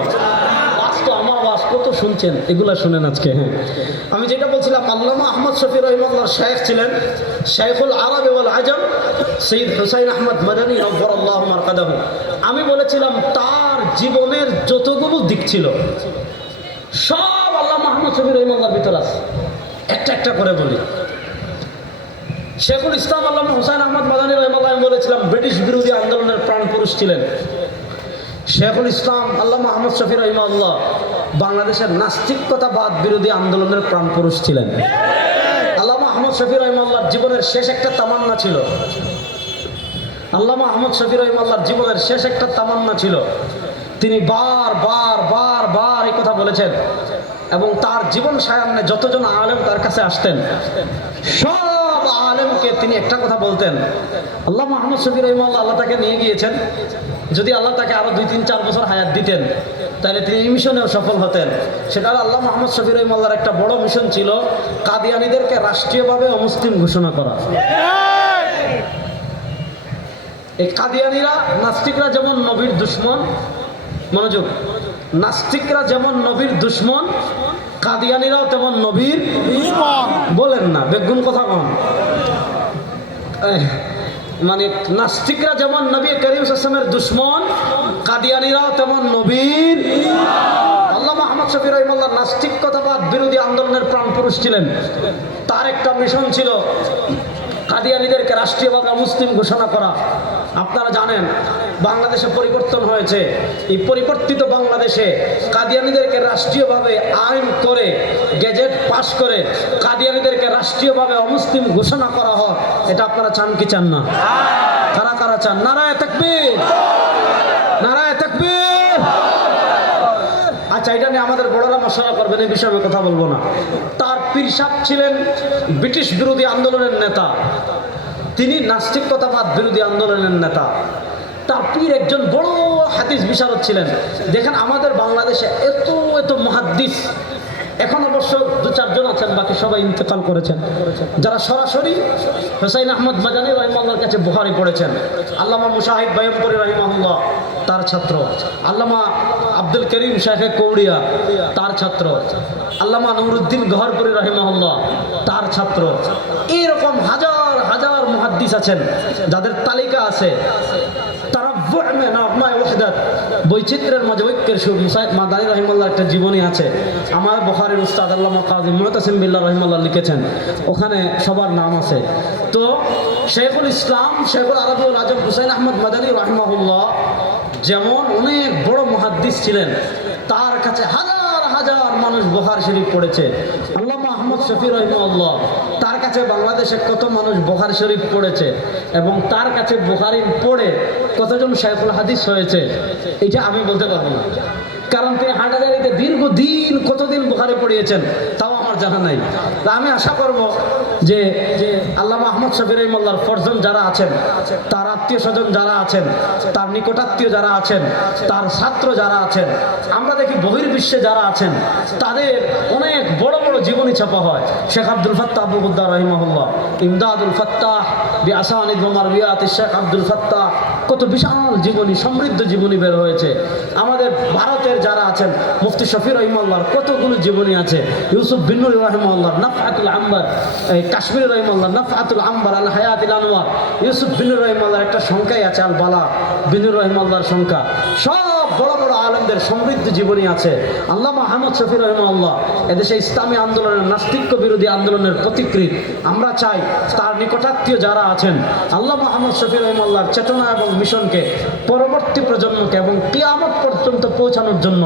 তো আমার ওয়াজ কত শুনছেন, এগুলা শুনেন আজকে। হ্যাঁ, আমি যেটা বলছিলাম, আল্লামা আহমদ শফি রহিমাহুল্লাহর শায়েখ ছিলেন শেখুল আরবি ওয়াল আজম সৈয়দ হুসাইন আহমদ মাদানী নব্বরাল্লাহু মারকাদাহু। আমি বলেছিলাম তার জীবনের যতগুলো দিক ছিল সব আল্লামা আহমদ শফি রহিমাহুল্লাহর ভিতর আছে। একটা করে বলি। শেখুল ইসলাম আল্লামা হুসাইন আহমদ মাদানী রহিমাহুল্লাহ, আমি বলেছিলাম ব্রিটিশ বিরোধী আন্দোলনের প্রাণ পুরুষ ছিলেন। শেখুল ইসলাম আল্লামা আহমদ শফি রহিমাহুল্লাহ বাংলাদেশের নাস্তিকতাবাদ বিরোধী আন্দোলনের প্রাণ পুরুষ ছিলেন। আল্লামা আহমদ শফি রহিমাহুল্লাহর জীবনের শেষ একটা তামান্না ছিল, আল্লামা আহমদ শফি রহিমাহুল্লাহর জীবনের শেষ একটা তামান্না ছিল, তিনি বার এই কথা বলেছেন। এবং তার জীবন সায়ান্নে যতজন আলেম তার কাছে আসতেন, সব আলেমকে তিনি একটা কথা বলতেন। আল্লামা আহমদ শফি রহিমাহুল্লাহ, আল্লাহ তাকে নিয়ে গিয়েছেন, যদি আল্লাহ তাকে আরো 2-3-4 বছর হায়াত দিতেন তাহলে তিনি এই মিশনেও সফল হতেন। সেটা আল্লামা আহমদ শফি রহিমাহুল্লাহর একটা বড় মিশন ছিল, কাদিয়ানীদেরকে রাষ্ট্রীয়ভাবে অমুসলিম ঘোষণা করা। এই কাদিয়ানীরা, নাস্তিকরা যেমন নবীর দুশমন, মনোযোগ, নাস্তিকরা যেমন নবীর দুশমন, কাদিয়ানীরাও তেমন নবীর দুশমন। বলেন না, বেগুন কথা কম। মানে নাস্তিকরা যেমন নবী করিম সাল্লাল্লাহু আলাইহি ওয়াসাল্লামের দুশমন, কাদিয়ানীরাও তেমন নবীর। আল্লামা আহমদ শফি রহিমাহুল্লাহ নাস্তিকতাবাদ বিরোধী আন্দোলনের প্রাণ পুরুষ ছিলেন। তার একটা মিশন ছিল কাদিয়ানীদেরকে রাষ্ট্রীয়ভাবে মুসলিম ঘোষণা করা। আপনারা জানেন বাংলাদেশে পরিবর্তন হয়েছে, এই পরিবর্তিত বাংলাদেশে কাদিয়ানীদেরকে রাষ্ট্রীয়ভাবে আইন করে, গেজেট পাশ করে কাদিয়ানীদেরকে রাষ্ট্রীয়ভাবে অমুসলিম ঘোষণা করা হয়। এটা আপনারা চান কি চান না? কারা কারা চান? নারায়ে তাকবীর, নারায়ে তাকবীর। আচ্ছা, এটা নিয়ে আমাদের বড়রা মশলা করবেন, এই বিষয়ে আমি কথা বলবো না। তার পীর সাহেব ছিলেন ব্রিটিশ বিরোধী আন্দোলনের নেতা, তিনি নাস্তিকতাবাদ বিরোধী আন্দোলনের নেতা। তার পীর একজন বড় হাদিস বিশারদ ছিলেন। দেখেন আমাদের বাংলাদেশে এত মুহাদ্দিস, এখন অবশ্য 2-4 জন আছেন, বাকি সবাই ইন্তেকাল করেছেন, যারা সরাসরি হুসাইন আহমদ মাদানী রাহিমাহুল্লাহর কাছে বুখারী পড়েছেন। আল্লামা মুশাহিদ বাইয়ামপুরী রাহিমাহুল্লাহ তার ছাত্র, আল্লামা আব্দুল করিম শাইখে কৌড়িয়া তার ছাত্র, আল্লামা নুরুদ্দিন গহরপুরী রাহিমাহুল্লাহ তার ছাত্র। এরকম হাজার হাজার মুহাদ্দিস মুহাদ্দিস আছেন, যাদের তালিকা আছে, তারা বৈচিত্র্যের মাঝে ঐক্যের সুর। মুসাইদ মাদানী রহিমাল্লাহ একটা জীবনী আছে, আমার বুখারীর উস্তাদ আল্লামা কাজী মুতাসিম বিল্লাহ রহিমাল্লাহ লিখেছেন, ওখানে সবার নাম আছে। তো শেখুল ইসলাম শেখুল আরবুল আজম হুসাইন আহমদ মাদানী রহিমাহুল্লাহ যেমন অনেক বড় মুহাদ্দিস ছিলেন, তার কাছে হাজার হাজার মানুষ বুখারী শরীফ পড়েছে। আল্লামা আহমদ শফি রহিমাহুল্লাহ, তার কাছে বাংলাদেশে কত মানুষ বুখারী শরীফ পড়েছে এবং তার কাছে বুখারী পড়ে কতজন শাইখুল হাদিস হয়েছে, এটা আমি বলতে পারবো না, কারণ তিনি হাটাজারিতে দীর্ঘদিন কতদিন বুখারী পড়িয়েছেন তাও আমার জানা নাই। তা আমি আশা করব যে আল্লামা আহমদ শফি রহিমাহুল্লাহর ফরজন যারা আছেন, তার আত্মীয় স্বজন যারা আছেন, তার নিকটাত্মীয় যারা আছেন, তার ছাত্র যারা আছেন, আমরা দেখি বহির্বিশ্বে যারা আছেন, তাদের অনেক বড় বড় জীবনী ছাপা হয়। Sheikh Abdul Fattah Abu Ghudda রহিমাহুল্লাহ, ইমদাদুল ফাত্তাহ বিআসানিদ ওয়া মারওয়ায়াত শেখ আব্দুল ফাত্তাহ, কত বিশাল জীবনী, সমৃদ্ধ জীবনী বের হয়েছে। আমাদের ভারতের যারা আছেন, মুফতি শফি রহিমাহুল্লাহর কতগুলো জীবনী আছে। ইউসুফ বিন নূর রহিমাহুল্লাহ নাফআতুল আম্বার, কাশ্মীর রহিমাহুল্লাহ নাফআতুল আম্বার আল হায়াতুল আনওয়ার, ইউসুফ বিন নূর রহিমাহুল্লাহর একটা সংখ্যাই আছে আল বালা বিন নূর রহিমাহুল্লাহর সংখ্যা। সব বড় বড় আলেমদের সমৃদ্ধ জীবনী আছে। আল্লামা আহমদ শফি রহিমাহুল্লাহ এদেশে ইসলামী আন্দোলনের, নাস্তিক্য বিরোধী আন্দোলনের পথিকৃৎ। আমরা চাই তার নিকটাত্মীয় যারা আছেন, আল্লামা আহমদ শফি রহিমাহুল্লাহর চেতনা এবং মিশনকে পরবর্তী প্রজন্মকে এবং কিয়ামত পর্যন্ত পৌঁছানোর জন্য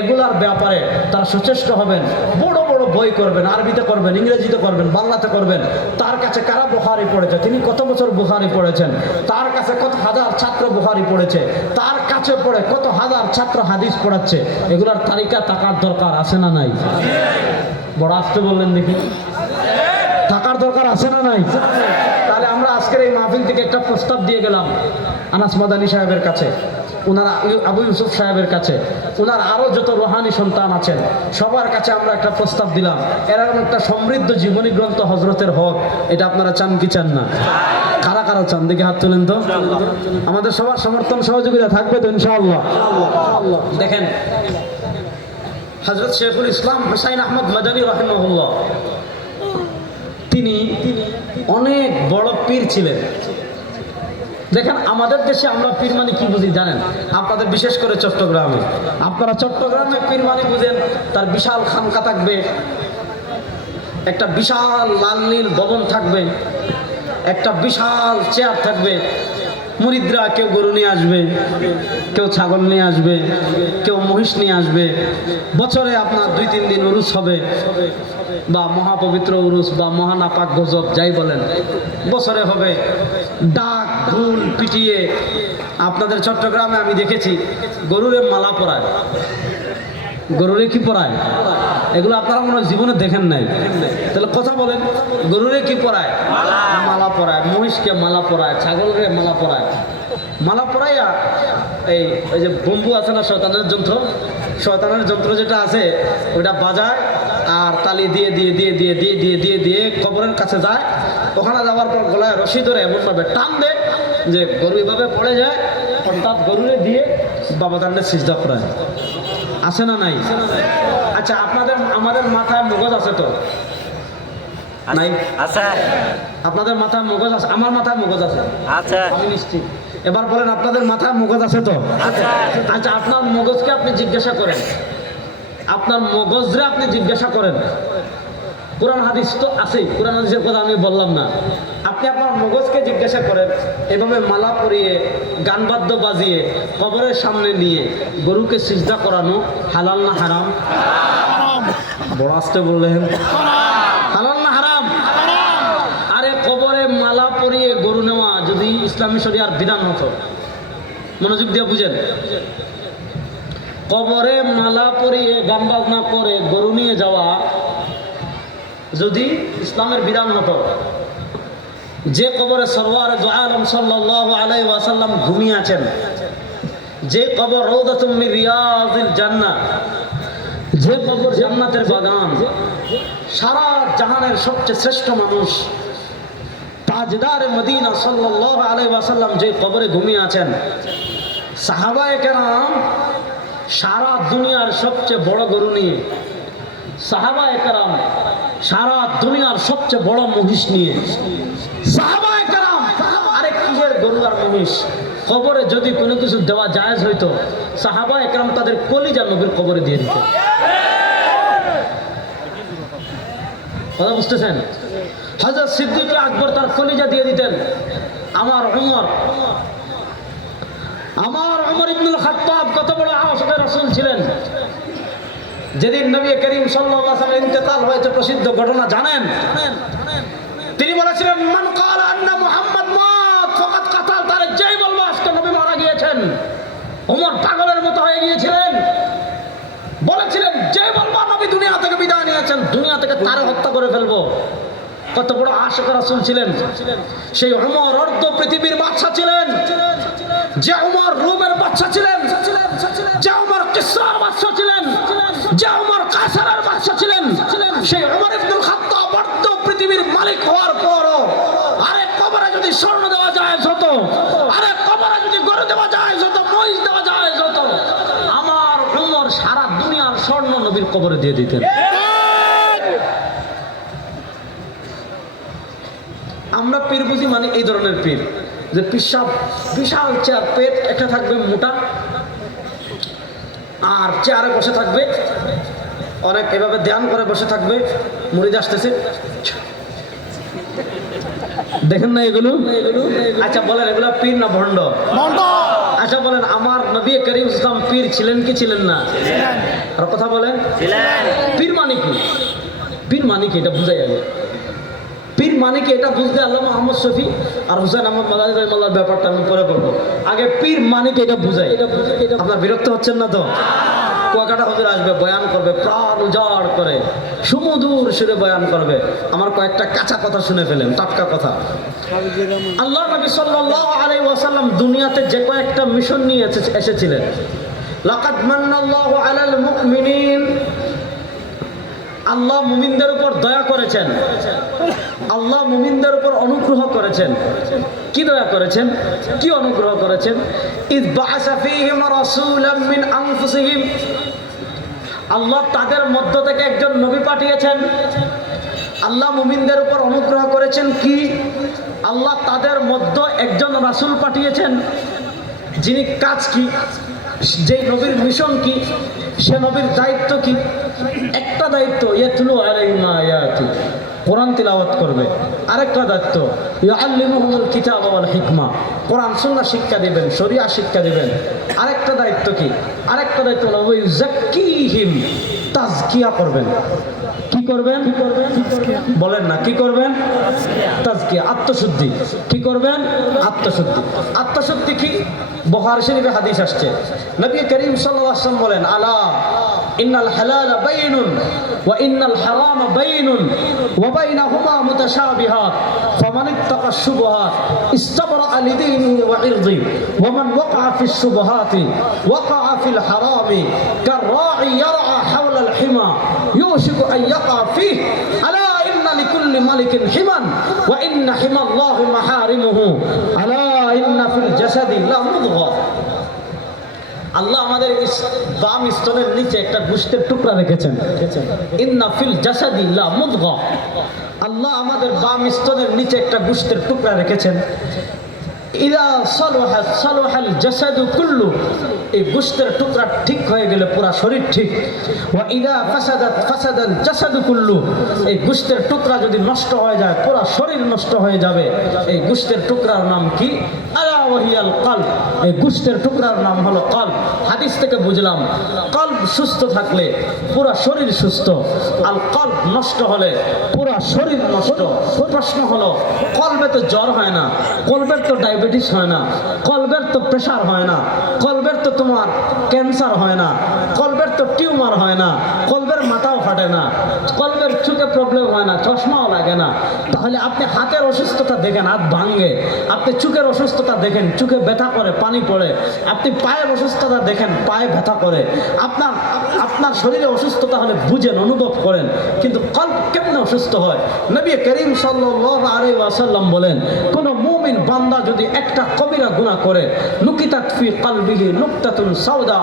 এগুলার ব্যাপারে তারা সচেষ্ট হবেন। বড় বড় বই করবেন, আরবিতে করবেন, ইংরেজিতে করবেন, বাংলাতে করবেন। তার কাছে কারা বুখারী পড়েছে, তিনি কত বছর বুখারী পড়েছেন, তার কাছে কত হাজার ছাত্র বুখারী পড়েছে, তার কাছে পড়ে কত হাজার ছাত্র হাদিস পড়াচ্ছে, এগুলার তালিকা থাকার দরকার আছে না নাই? বড় আসতে বললেন দেখি, থাকার দরকার আছে না নাই? তাহলে আমরা আজকের এই মাহফিল থেকে একটা প্রস্তাব দিয়ে গেলাম আনাস মাদানী সাহেবের কাছে, ওনারা আবু ইউসুফ সাহেবের কাছে, ওনার আরো যত রোহানি সন্তান আছেন সবার কাছে আমরা একটা প্রস্তাব দিলাম, এরকম একটা সমৃদ্ধ জীবনী গ্রন্থ হযরতের হক, এটা আপনারা চান কি চান না? কারা কারা চান দেখে হাত তোলেন তো। আমাদের সবার সমর্থন সহযোগিতা থাকবে তো ইনশাআল্লাহ। দেখেন, হযরত শেখুল ইসলাম হুসাইন আহমদ মাদানী রাহিমাহুল্লাহ, তিনি অনেক বড় পীর ছিলেন। দেখেন, আমাদের দেশে আমরা পীর মানে কি বুঝি জানেন? আপনাদের বিশেষ করে চট্টগ্রামে, আপনারা চট্টগ্রামে পীর মানে বুঝেন তার বিশাল খানকা থাকবে, একটা বিশাল লাল নীল ভবন থাকবে, একটা বিশাল চেয়ার থাকবে, মুরিদরা কেউ গরু নিয়ে আসবে, কেউ ছাগল নিয়ে আসবে, কেউ মহিষ নিয়ে আসবে। বছরে আপনার 2-3 দিন উরুস হবে, বা মহাপবিত্র উরুস বা মহানাপাক গজব যাই বলেন, বছরে হবে। ডাক ঢোল পিটিয়ে আপনাদের চট্টগ্রামে আমি দেখেছি গরুরে মালা পরায়। গরুরে কি পরায়? এগুলো আপনারা মনে হয় জীবনে দেখেন নাই, তাহলে কথা বলেন, গরুরে কি পরায়? মালা পরায়। মহিষকে মালা পরায়, ছাগলকে মালা পরায়। মালা পরাইয়া ওই যে বম্বু আছে না, শয়তানের যন্ত্র, শয়তানের যন্ত্র যেটা আছে ওইটা বাজায় আর তালি দিয়ে দিয়ে দিয়ে দিয়ে দিয়ে দিয়ে দিয়ে দিয়ে কবরের কাছে যায়। ওখানে যাওয়ার পর গলায় রশি ধরে এমনভাবে টান দেয় যে গরু এভাবে পড়ে যায়, অর্থাৎ গরুরে দিয়ে বাবা তান্ডে সিজদা করায়। আছে না নাই? আচ্ছা, আমাদের মাথায় মগজ আছে তো নাই? আচ্ছা, আপনাদের মাথায় মগজ আছে? আমার মাথায় মগজ আছে, আচ্ছা, আমি নিশ্চিত। এবার বলেন, আপনাদের মাথায় মগজ আছে তো? আচ্ছা, আপনার মগজকে আপনি জিজ্ঞাসা করেন, আপনার মগজরে আপনি জিজ্ঞাসা করেন, কোরআন হাদিস তো আছে, কোরআন হাদিসের কথা আমি বললাম না, আপনি আপনার মগজকে জিজ্ঞাসা করেন, এভাবে মালা পরিয়ে গান বাদ্য বাজিয়ে কবরের সামনে নিয়ে গরুকে সিজদা করানো হালাল না হারাম? বড় আসতে বললেন, হালাল না হারাম? আরে কবরে মালা পরিয়ে গরু নেওয়া যদি ইসলামী শরিয়ার বিধান হতো, মনোযোগ দিয়ে বুঝেন, কবরে মালা পরিয়ে গান বাজনা করে গরু নিয়ে যাওয়া যদি ইসলামের বিধান হতো, যে কবরে সরওয়ার দু আলম সাল্লাল্লাহু আলাইহি ওয়াসাল্লাম ঘুমিয়ে আছেন, যে কবর রওদাতুম মিন রিয়াজিল জান্নাহ, যে কবর জান্নাতের বাগান, সারা জাহানের সবচেয়ে শ্রেষ্ঠ মানুষ তাজদারে মদিনা সাল্লাল্লাহু আলাইহি ওয়াসাল্লাম যে কবরে ঘুমিয়ে আছেন, সাহাবায়ে কেরাম সারা দুনিয়ার সবচেয়ে বড় গরু নিয়ে, সাহাবায়ে কেরাম সারা দুনিয়ার সবচেয়ে বড় মহিষ নিয়ে, সাহাবায়ে কেরাম জিনিস, কবরে যদি কোনো কিছু দেওয়া জায়েজ হইতো, সাহাবা একরাম তাদের কলিজা নবীর কবরে দিয়ে দিতেন। কথা বুঝতেছেন? হযরত সিদ্দিক আকবর তার কলিজা দিয়ে দিতেন। আমার ওমর ইবনুল খাত্তাব কত বড় আশিকে রাসূল ছিলেন। যেদিন নবী করিম সাল্লাল্লাহু আলাইহি ওয়াসাল্লামের ইন্তেকাল হয়েছে, প্রসিদ্ধ ঘটনা জানেন। তিনি বলেছিলেন, মান ক্বালা আন্না মুহাম্মদ মাত ফাকাদ কাতাল, তারে যেই বলবো আজকে নবী মারা গিয়েছেন। ওমর পাগলের মতো হয়ে গিয়েছিলেন, বলেছিলেন যেই বলবো নবী দুনিয়া থেকে বিদায় নিয়েছেন, দুনিয়া থেকে তারে হত্যা করে ফেলবো। কত বড় আশিক রাসূল ছিলেন। সেই ওমর অর্ধ পৃথিবীর বাদশা ছিলেন, যে ওমর রোমের বাদশা ছিলেন, যে ওমর কিসরার বাদশা ছিলেন, যে ওমর কায়সারের বাদশা ছিলেন। সেই ওমর ইবনুল খাত্তাব অর্ধ পৃথিবীর মালিক হওয়ার পরও আরে কবরে যদি স্বর্ণ দেওয়া যায় হতো, আরে কবরে যদি গরু দেওয়া যায় হতো, মহিষ দেওয়া যায় হতো, আমার ওমর সারা দুনিয়ার স্বর্ণ নবীর কবরে দিয়ে দিতেন। আমরা পীর বুঝি মানে এই ধরনের পীর, যে পিসাব বিশাল চেয়ার, পেট একটা থাকবে মোটা, আর চেয়ারে বসে থাকবে, অনেক এভাবে ধ্যান করে বসে থাকবে, মুড়িদ আসতেছে, দেখেন না এগুলো? আচ্ছা বলেন, এগুলো পীর না ভণ্ড? আচ্ছা বলেন, আমার নবী করিম ইসলাম পীর ছিলেন কি ছিলেন না? আর কথা বলেন, পীর মানে কি? পীর মানে কি এটা বুঝাই আগে। পীর মানে কি এটা বুঝতে আল্লামা আহমদ শফি আর হুসেন আহমদ মাদানী রাহিমাহুল্লাহর ব্যাপারটা আমি পরে বলবো। আগে পীর মানে কি এটা বুঝাই। আপনার বিরক্ত হচ্ছেন না তো? কুয়াকাটা হুজুর আসবে, বয়ান করবে, প্রাণ উজাড় করে সুমধুর সুরে বয়ান করবে। আমার কয়েকটা কাঁচা কথা শুনে ফেলেন, টাটকা কথা। আল্লাহ নবী সাল্লাল্লাহু আলাইহি ওয়াসাল্লাম দুনিয়াতে যে কয়েকটা মিশন নিয়ে এসেছিলেন, লাকাদ মান্নাল্লাহু আলাল মুমিনিন, আল্লাহ মুমিনদের উপর দয়া করেছেন, আল্লাহ মুমিনদের উপর অনুগ্রহ করেছেন। কি দয়া করেছেন, কি অনুগ্রহ করেছেন? ইয বাআসা ফীহিম রাসূলাম মিন আনফুসিহিম, আল্লাহ তাদের মধ্য থেকে একজন নবী পাঠিয়েছেন। আল্লাহ মুমিনদের উপর অনুগ্রহ করেছেন কি? আল্লাহ তাদের মধ্য একজন রাসূল পাঠিয়েছেন, যিনি কাজ কি, যেই নবীর মিশন কি, সে নবীর দায়িত্ব কি? একটা দায়িত্ব, ইয়াতলু আলাইহিম আয়াতি, কোরআন তিলাওয়াত করবে। আরেকটা দায়িত্ব, ইউআল্লিমুহুমুল কিতাবা ওয়াল হিকমা, কোরআন সুন্নাহ শিক্ষা দিবেন, শরিয়া শিক্ষা দিবেন। আরেকটা দায়িত্ব কি? আরেকটা দায়িত্ব হলো ইউযাক্কিহিম, তাজকিয়া করবেন। কি করবেন? বলেন না, কি করবেন? তাজকিয়া, আত্মশুদ্ধি। কি করবেন? আত্মশুদ্ধি। আত্মশুদ্ধি কি? বুখারী শরীফে হাদিস আসছে, নবী করিম সাল্লাল্লাহু আলাইহি ওয়াসাল্লাম বলেন, আলা ইন্নাল হালালা বাইনুন ওয়া ইন্নাল হারামা বাইনুন ওয়া বাইনাহুমা মুতাশাবিহাত ফামান ইত্তাকা শুবহাত ইস্তাবরা'a লিদীনিহি ওয়া ইরদিহি ওয়া মান ওয়াকা'a ফিশ শুবহাতি ওয়াকা'a ফিল হারামি কাররা'i ইয়ারআ হাওলাল হিমা ইউশিকু আন ইয়াকা ফিহি আলা ইন্না লিকুল্লি মালিকিন হিমান ওয়া ইন্না হিমাল্লাহি মাহারিমুহু আলা ইন্না ফিল জাসাদি লা মুদগা। আল্লাহ আমাদের বাম স্তনের নিচে একটা গোশতের টুকরা রেখেছেন, ইন্না ফিল জাসাদি লা মুদগা। আল্লাহ আমাদের বাম স্তনের নিচে একটা গোশতের টুকরা রেখেছেন। ইদা সালাহাত সালাহাল জাসাদু কুল্লু, এই গোশতের টুকরা ঠিক হয়ে গেলে পুরা শরীর ঠিক। ওয়া ইদা ফাসাদাত ফাসাদাল জাসাদু কুল্লু, এই গোশতের টুকরা যদি নষ্ট হয়ে যায় পুরা শরীর নষ্ট হয়ে যাবে। এই গোশতের টুকরার নাম কি? আলা ওয়াহিয়াল কলব, এই গোশতের টুকরার নাম হলো কলব। হাদিস থেকে বুঝলাম, কলব সুস্থ থাকলে পুরা শরীর সুস্থ, আর কলব নষ্ট হলে পুরা শরীর নষ্ট। প্রশ্ন হলো, কলবে তো জ্বর হয় না, কলবের তো ডায়াবেটিস হয় না, কলবের তো প্রেসার হয় না, কলবের তো তোমার ক্যান্সার হয় না, কলবের তো টিউমার হয় না, কলবের মাথাও ফাটে না, কলবের চোখে প্রবলেম হয় না, চশমাও লাগে না। তাহলে আপনি হাতের অসুস্থতা দেখেন, হাত ভাঙে। আপনি চোখের অসুস্থতা দেখেন, চোখে ব্যথা করে, পানি পড়ে। আপনি পায়ের অসুস্থতা দেখেন, পায়ে ব্যথা করে। আপনার শরীরে অসুস্থতা হলে বুঝেন, অনুভব করেন, কিন্তু কলব কেমনে অসুস্থ হয়? নবী করিম সাল্লাল্লাহু আলাইহি ওয়াসাল্লাম বলেন, কোন মুমিন মুমিন বান্দা যদি একটা কবিরা গুনাহ করে, নুকিতাত ফি কলবিহি নুকতাতুন সাউদা,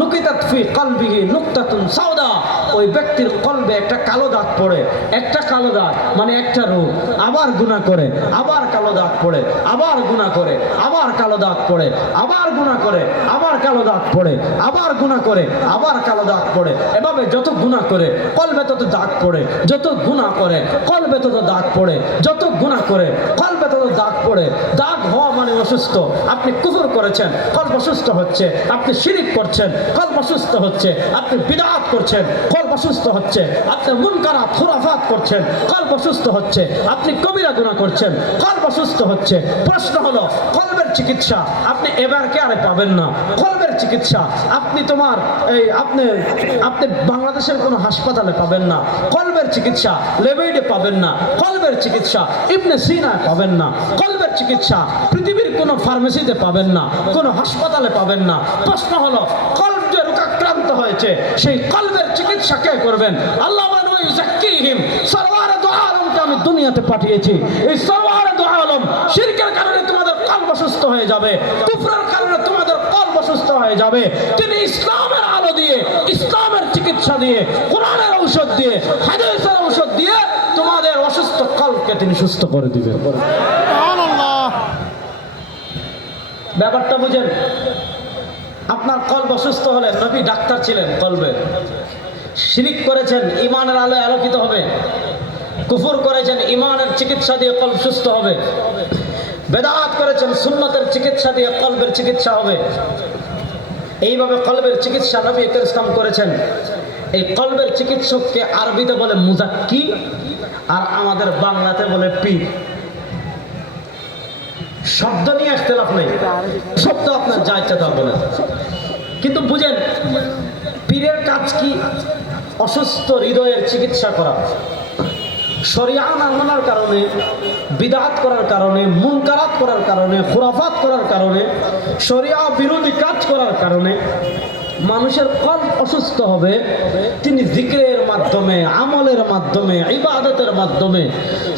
নুকিতাত ফি কলবিহি নুকতাতুন সাউদা, ওই ব্যক্তির কলবে একটা কালো দাগ পড়ে, একটা কালো দাগ মানে একটা রোগ। আবার গুনাহ করে, আবার কালো দাগ পড়ে, আবার গুনাহ করে, আবার কালো দাগ পড়ে, আবার গুনাহ করে, আবার কালো দাগ পড়ে, আবার গুনাহ করে, আবার কালো দাগ পড়ে। এভাবে যত গুনাহ করে কলবে তত দাগ পড়ে, যত গুনাহ করে কলবে তত দাগ পড়ে, যত গুনাহ করে কলবে তত দাগ পড়ে। দাগ হওয়া মানে অসুস্থ। আপনি কুফর করেছেন, কলব অসুস্থ হচ্ছে। আপনি শিরিক করছেন, কলব অসুস্থ হচ্ছে। আপনি বিদআত করছেন, কলব অসুস্থ হচ্ছে। আপনি মুনকারাত খুরাফাত করছেন, কলব অসুস্থ হচ্ছে। আপনি কবিরা গুনাহ করছেন, কলব অসুস্থ হচ্ছে। প্রশ্ন হলো, কলবের চিকিৎসা আপনি এবার কেয়ারে পাবেন না। কলবের চিকিৎসা আপনি আপনি বাংলাদেশের কোনো হাসপাতালে পাবেন না। কলবের চিকিৎসা লেবেইডে পাবেন না। কলবের চিকিৎসা ইবনে সিনায় পাবেন না। কলবের চিকিৎসা পৃথিবীর কোনো ফার্মেসিতে পাবেন না, কোনো হাসপাতালে পাবেন না। প্রশ্ন হলো, কলব যে রোগাক্রান্ত হয়েছে সেই কলবের চিকিৎসা কে করবেন? আল্লাহ বলেন, ওয়াইউযাক্কিহিম, সরওয়ারে দু আলমকে আমি দুনিয়াতে পাঠিয়েছি। এই সরওয়ারে দু আলম শিরকের কারণে তোমাদের কলব অসুস্থ হয়ে যাবে, কুফরের কারণে তোমাদের কলব অসুস্থ হয়ে যাবে। তিনি ইসলামের আলো দিয়ে, ইসলামের চিকিৎসা দিয়ে, কোরআনের ঔষধ দিয়ে, হাদিসের ঔষধ দিয়ে তোমাদের অসুস্থ কলবকে তিনি সুস্থ করে দিবেন। ব্যাপারটা বুঝেন। আপনার কলব অসুস্থ হলে, নবী ডাক্তার ছিলেন কলবের। শিরিক করেছেন, ঈমানের আলোয় আলোকিত হবে। কুফর করেছেন, ঈমানের চিকিৎসা দিয়ে কলব সুস্থ হবে। বেদাত করেছেন, সুন্নতের চিকিৎসা দিয়ে কলবের চিকিৎসা হবে। এইভাবে কলবের চিকিৎসা নবী ইসলাম করেছেন। এই কলবের চিকিৎসককে আরবিতে বলে মুজাক্কি, আর আমাদের বাংলাতে বলে পীর। শব্দ নিয়ে ইখতিলাফ নেই, শব্দ আপনার যা ইচ্ছা তা বলেন, কিন্তু বুঝেন পীরের কাজ কি? অসুস্থ হৃদয়ের চিকিৎসা করা। শরিয়া না মানার কারণে, বিদআত করার কারণে, মুনকারাত করার কারণে, খুরাফাত করার কারণে, শরিয়া বিরোধী কাজ করার কারণে মানুষের কলব অসুস্থ হবে। তিনি জিকিরের মাধ্যমে, আমলের মাধ্যমে, ইবাদতের মাধ্যমে,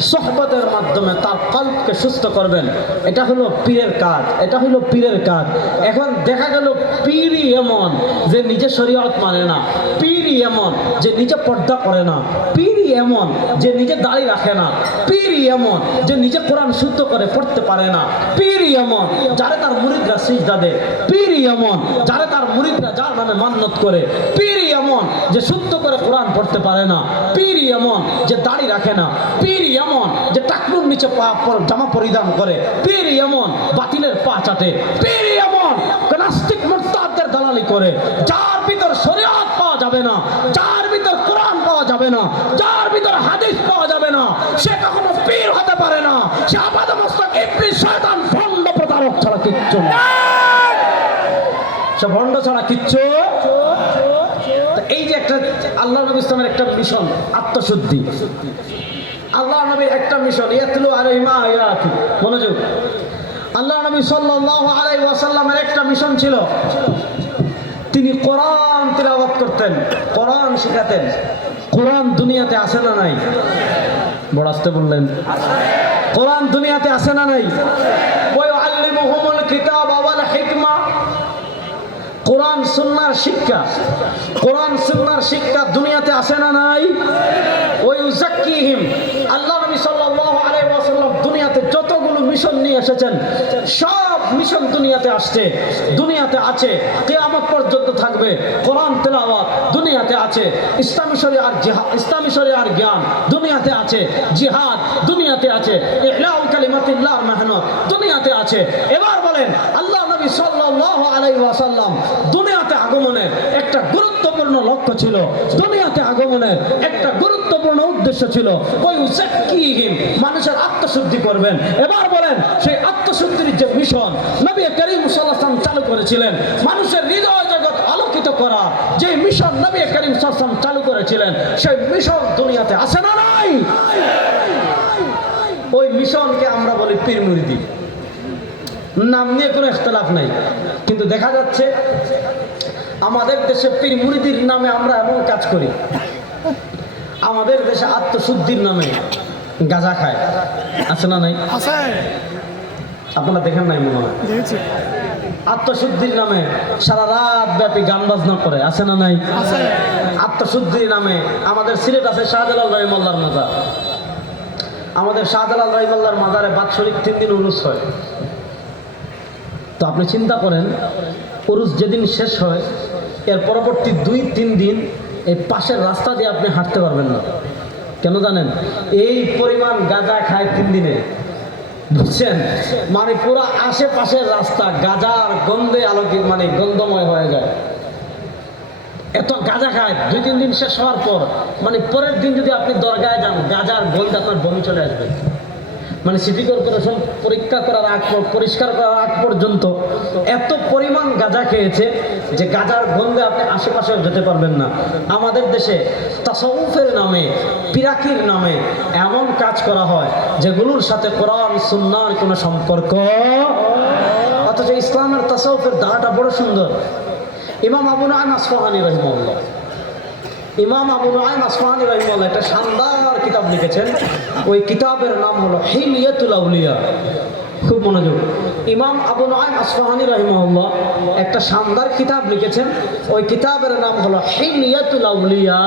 সোহবতের মাধ্যমে তার কলবকে সুস্থ করবেন। এটা হলো পীরের কাজ, এটা হলো পীরের কাজ। এখন দেখা গেল পীরই এমন যে নিজে শরীয়ত মানে না, পীরই এমন যে নিজে পর্দা করে না, পীরই এমন যে নিজে দাড়ি রাখে না, পীরই এমন যে নিজে কোরআন শুদ্ধ করে পড়তে পারে না, পীরই এমন যারে তার মুরিদরা সিজদা দেয়, পীরই এমন যারে তার মুরিদরা যার নামে মান্নত করে, পীরই এমন যে শুদ্ধ করে কোরআন পড়তে পারে না, পীরই এমন যে দাড়ি রাখে না, পীরই এমন যে টাকনুর নিচে জামা পরিধান করে, পীরই এমন বাতিলের পা চাটে, পীরই এমন নাস্তিক মুরতাদদের দালালি করে। যার ভিতর শরীয়ত পাওয়া যাবে না, যার ভিতর কোরআন পাওয়া যাবে না, যার ভিতর হাদিস পাওয়া যাবে না, সে কখনো পীর হতে পারে না। সে আপাদমস্তক ইবলিস, শয়তান, ভণ্ড, প্রতারক ছাড়া কিচ্ছু না। সে ভণ্ড ছাড়া কিচ্ছু। এই যে একটা আল্লাহ নবী ইসলামের একটা মিশন, আত্মশুদ্ধি। আল্লাহ নবীর একটা মিশন, ইয়াতলু আলাইহিম আয়াতি। মনোযোগ। আল্লাহ নবী সাল্লাল্লাহু আলাইহি ওয়াসাল্লামের একটা মিশন ছিল, তিনি কোরআন তিলাওয়াত করতেন, কোরআন শিখাতেন। কোরআন দুনিয়াতে আসে না নাই? বড় আস্তে বললেন। কোরআন দুনিয়াতে আসে না নাই? ওয়া ইউআল্লিমুহুমুল কিতাবা ওয়াল হিকমা। কোরআন সুন্নাহর শিক্ষা, কোরআন সুন্নাহর শিক্ষা দুনিয়াতে আসে না নাই? ওয়া ইউযাক্কিহিম। আল্লাহ নবী সাল্লাল্লাহু আলাইহি ওয়াসাল্লাম দুনিয়াতে যতগুলো মিশন নিয়ে এসেছেন, সব মিশন দুনিয়াতে আসছে, দুনিয়াতে আছে, কিয়ামত পর্যন্ত থাকবে। কোরআন তেলাওয়াত দুনিয়াতে আছে, ইসলামী শরিয়ার জিহাদ, ইসলামী শরিয়ার জ্ঞান দুনিয়াতে আছে, জিহাদ দুনিয়াতে আছে, ইহলাউ কালিমাতিল্লাহর মেহনত দুনিয়াতে আছে। এবার বলেন, আল্লাহ নবী সাল্লাল্লাহু আলাইহি ওয়াসাল্লাম দুনিয়াতে আগমনের একটা গুরুত্বপূর্ণ লক্ষ্য ছিল, দুনিয়াতে আগমনের একটা গুরুত্বপূর্ণ উদ্দেশ্য ছিল, ওই উযাক্কিহিম, মানুষের আত্মশুদ্ধি করবেন। এবার বলেন, সেই আত্মশুদ্ধির যে মিশন নবী করিম সাল্লাল্লাহু আলাইহি ওয়াসাল্লাম চালু করেছিলেন, মানুষের হৃদয় জগৎ আলোকিত করা যে মিশন নবী করিম সাল্লাল্লাহু আলাইহি ওয়াসাল্লাম চালু করেছিলেন, সেই মিশন দুনিয়াতে আসে না নাই? ওই মিশনকে আমরা বলি পীর মুরিদি। নাম নিয়ে কোনো ইখতিলাফ নাই, কিন্তু দেখা যাচ্ছে আমাদের দেশে পীর মুরিদির নামে আমরা এমন কাজ করি, আমাদের দেশে আত্মশুদ্ধির নামে গাঁজা খায়। আছে না নাই? আপনারা দেখেন নাই মনে হয়। আত্মশুদ্ধির নামে সারা রাত ব্যাপী গান বাজনা করে, আছে না নাই? আত্মশুদ্ধির নামে আমাদের সিলেট আছে শাহজালাল রহিমাল্লাহর মাজার। আমাদের শাহজালাল রহিমাল্লাহর মাজারে বাৎসরিক 3 দিন উরুস হয়। তো আপনি চিন্তা করেন, উরুস যেদিন শেষ হয় এর পরবর্তী 2-3 দিন এই পাশের রাস্তা দিয়ে আপনি হাঁটতে পারবেন না। কেন জানেন? এই পরিমাণ গাঁজা খায় 3 দিনে, বুঝছেন? মানে পুরো আশেপাশের রাস্তা গাঁজার গন্ধে আলোকিত, মানে গন্ধময় হয়ে যায়। এত গাঁজা খায় 2-3 দিন শেষ হওয়ার পর, মানে পরের দিন যদি আপনি দরগায় যান গাঁজার গন্ধে আপনার বমি চলে আসবে। মানে সিটি কর্পোরেশন পরিষ্কার করার আগ পর্যন্ত এত পরিমাণ গাঁজা খেয়েছে যে গাঁজার গন্ধে আপনি আশেপাশেও যেতে পারবেন না। আমাদের দেশে তাসাউফের নামে, পিরাকির নামে এমন কাজ করা হয় যেগুলোর সাথে কোরআন সুন্নাহর কোনো সম্পর্ক, অথচ ইসলামের তাসাউফের ধারাটা বড় সুন্দর। ইমাম আবু নুআইম আসফাহানি রাহিমাহুল্লাহ, ইমাম আবু নুআইম আসফাহানি রাহিমাহুল্লাহ একটা শানদার কিতাব লিখেছেন। ওই কিতাবের নাম হলো হিলিয়াতুল আউলিয়া। খুব মনোযোগ। ইমাম আবু নুআইম আসফাহানি রাহিমাহুল্লাহ একটা শানদার কিতাব লিখেছেন। ওই কিতাবের নাম হলো হিলিয়াতুল আউলিয়া,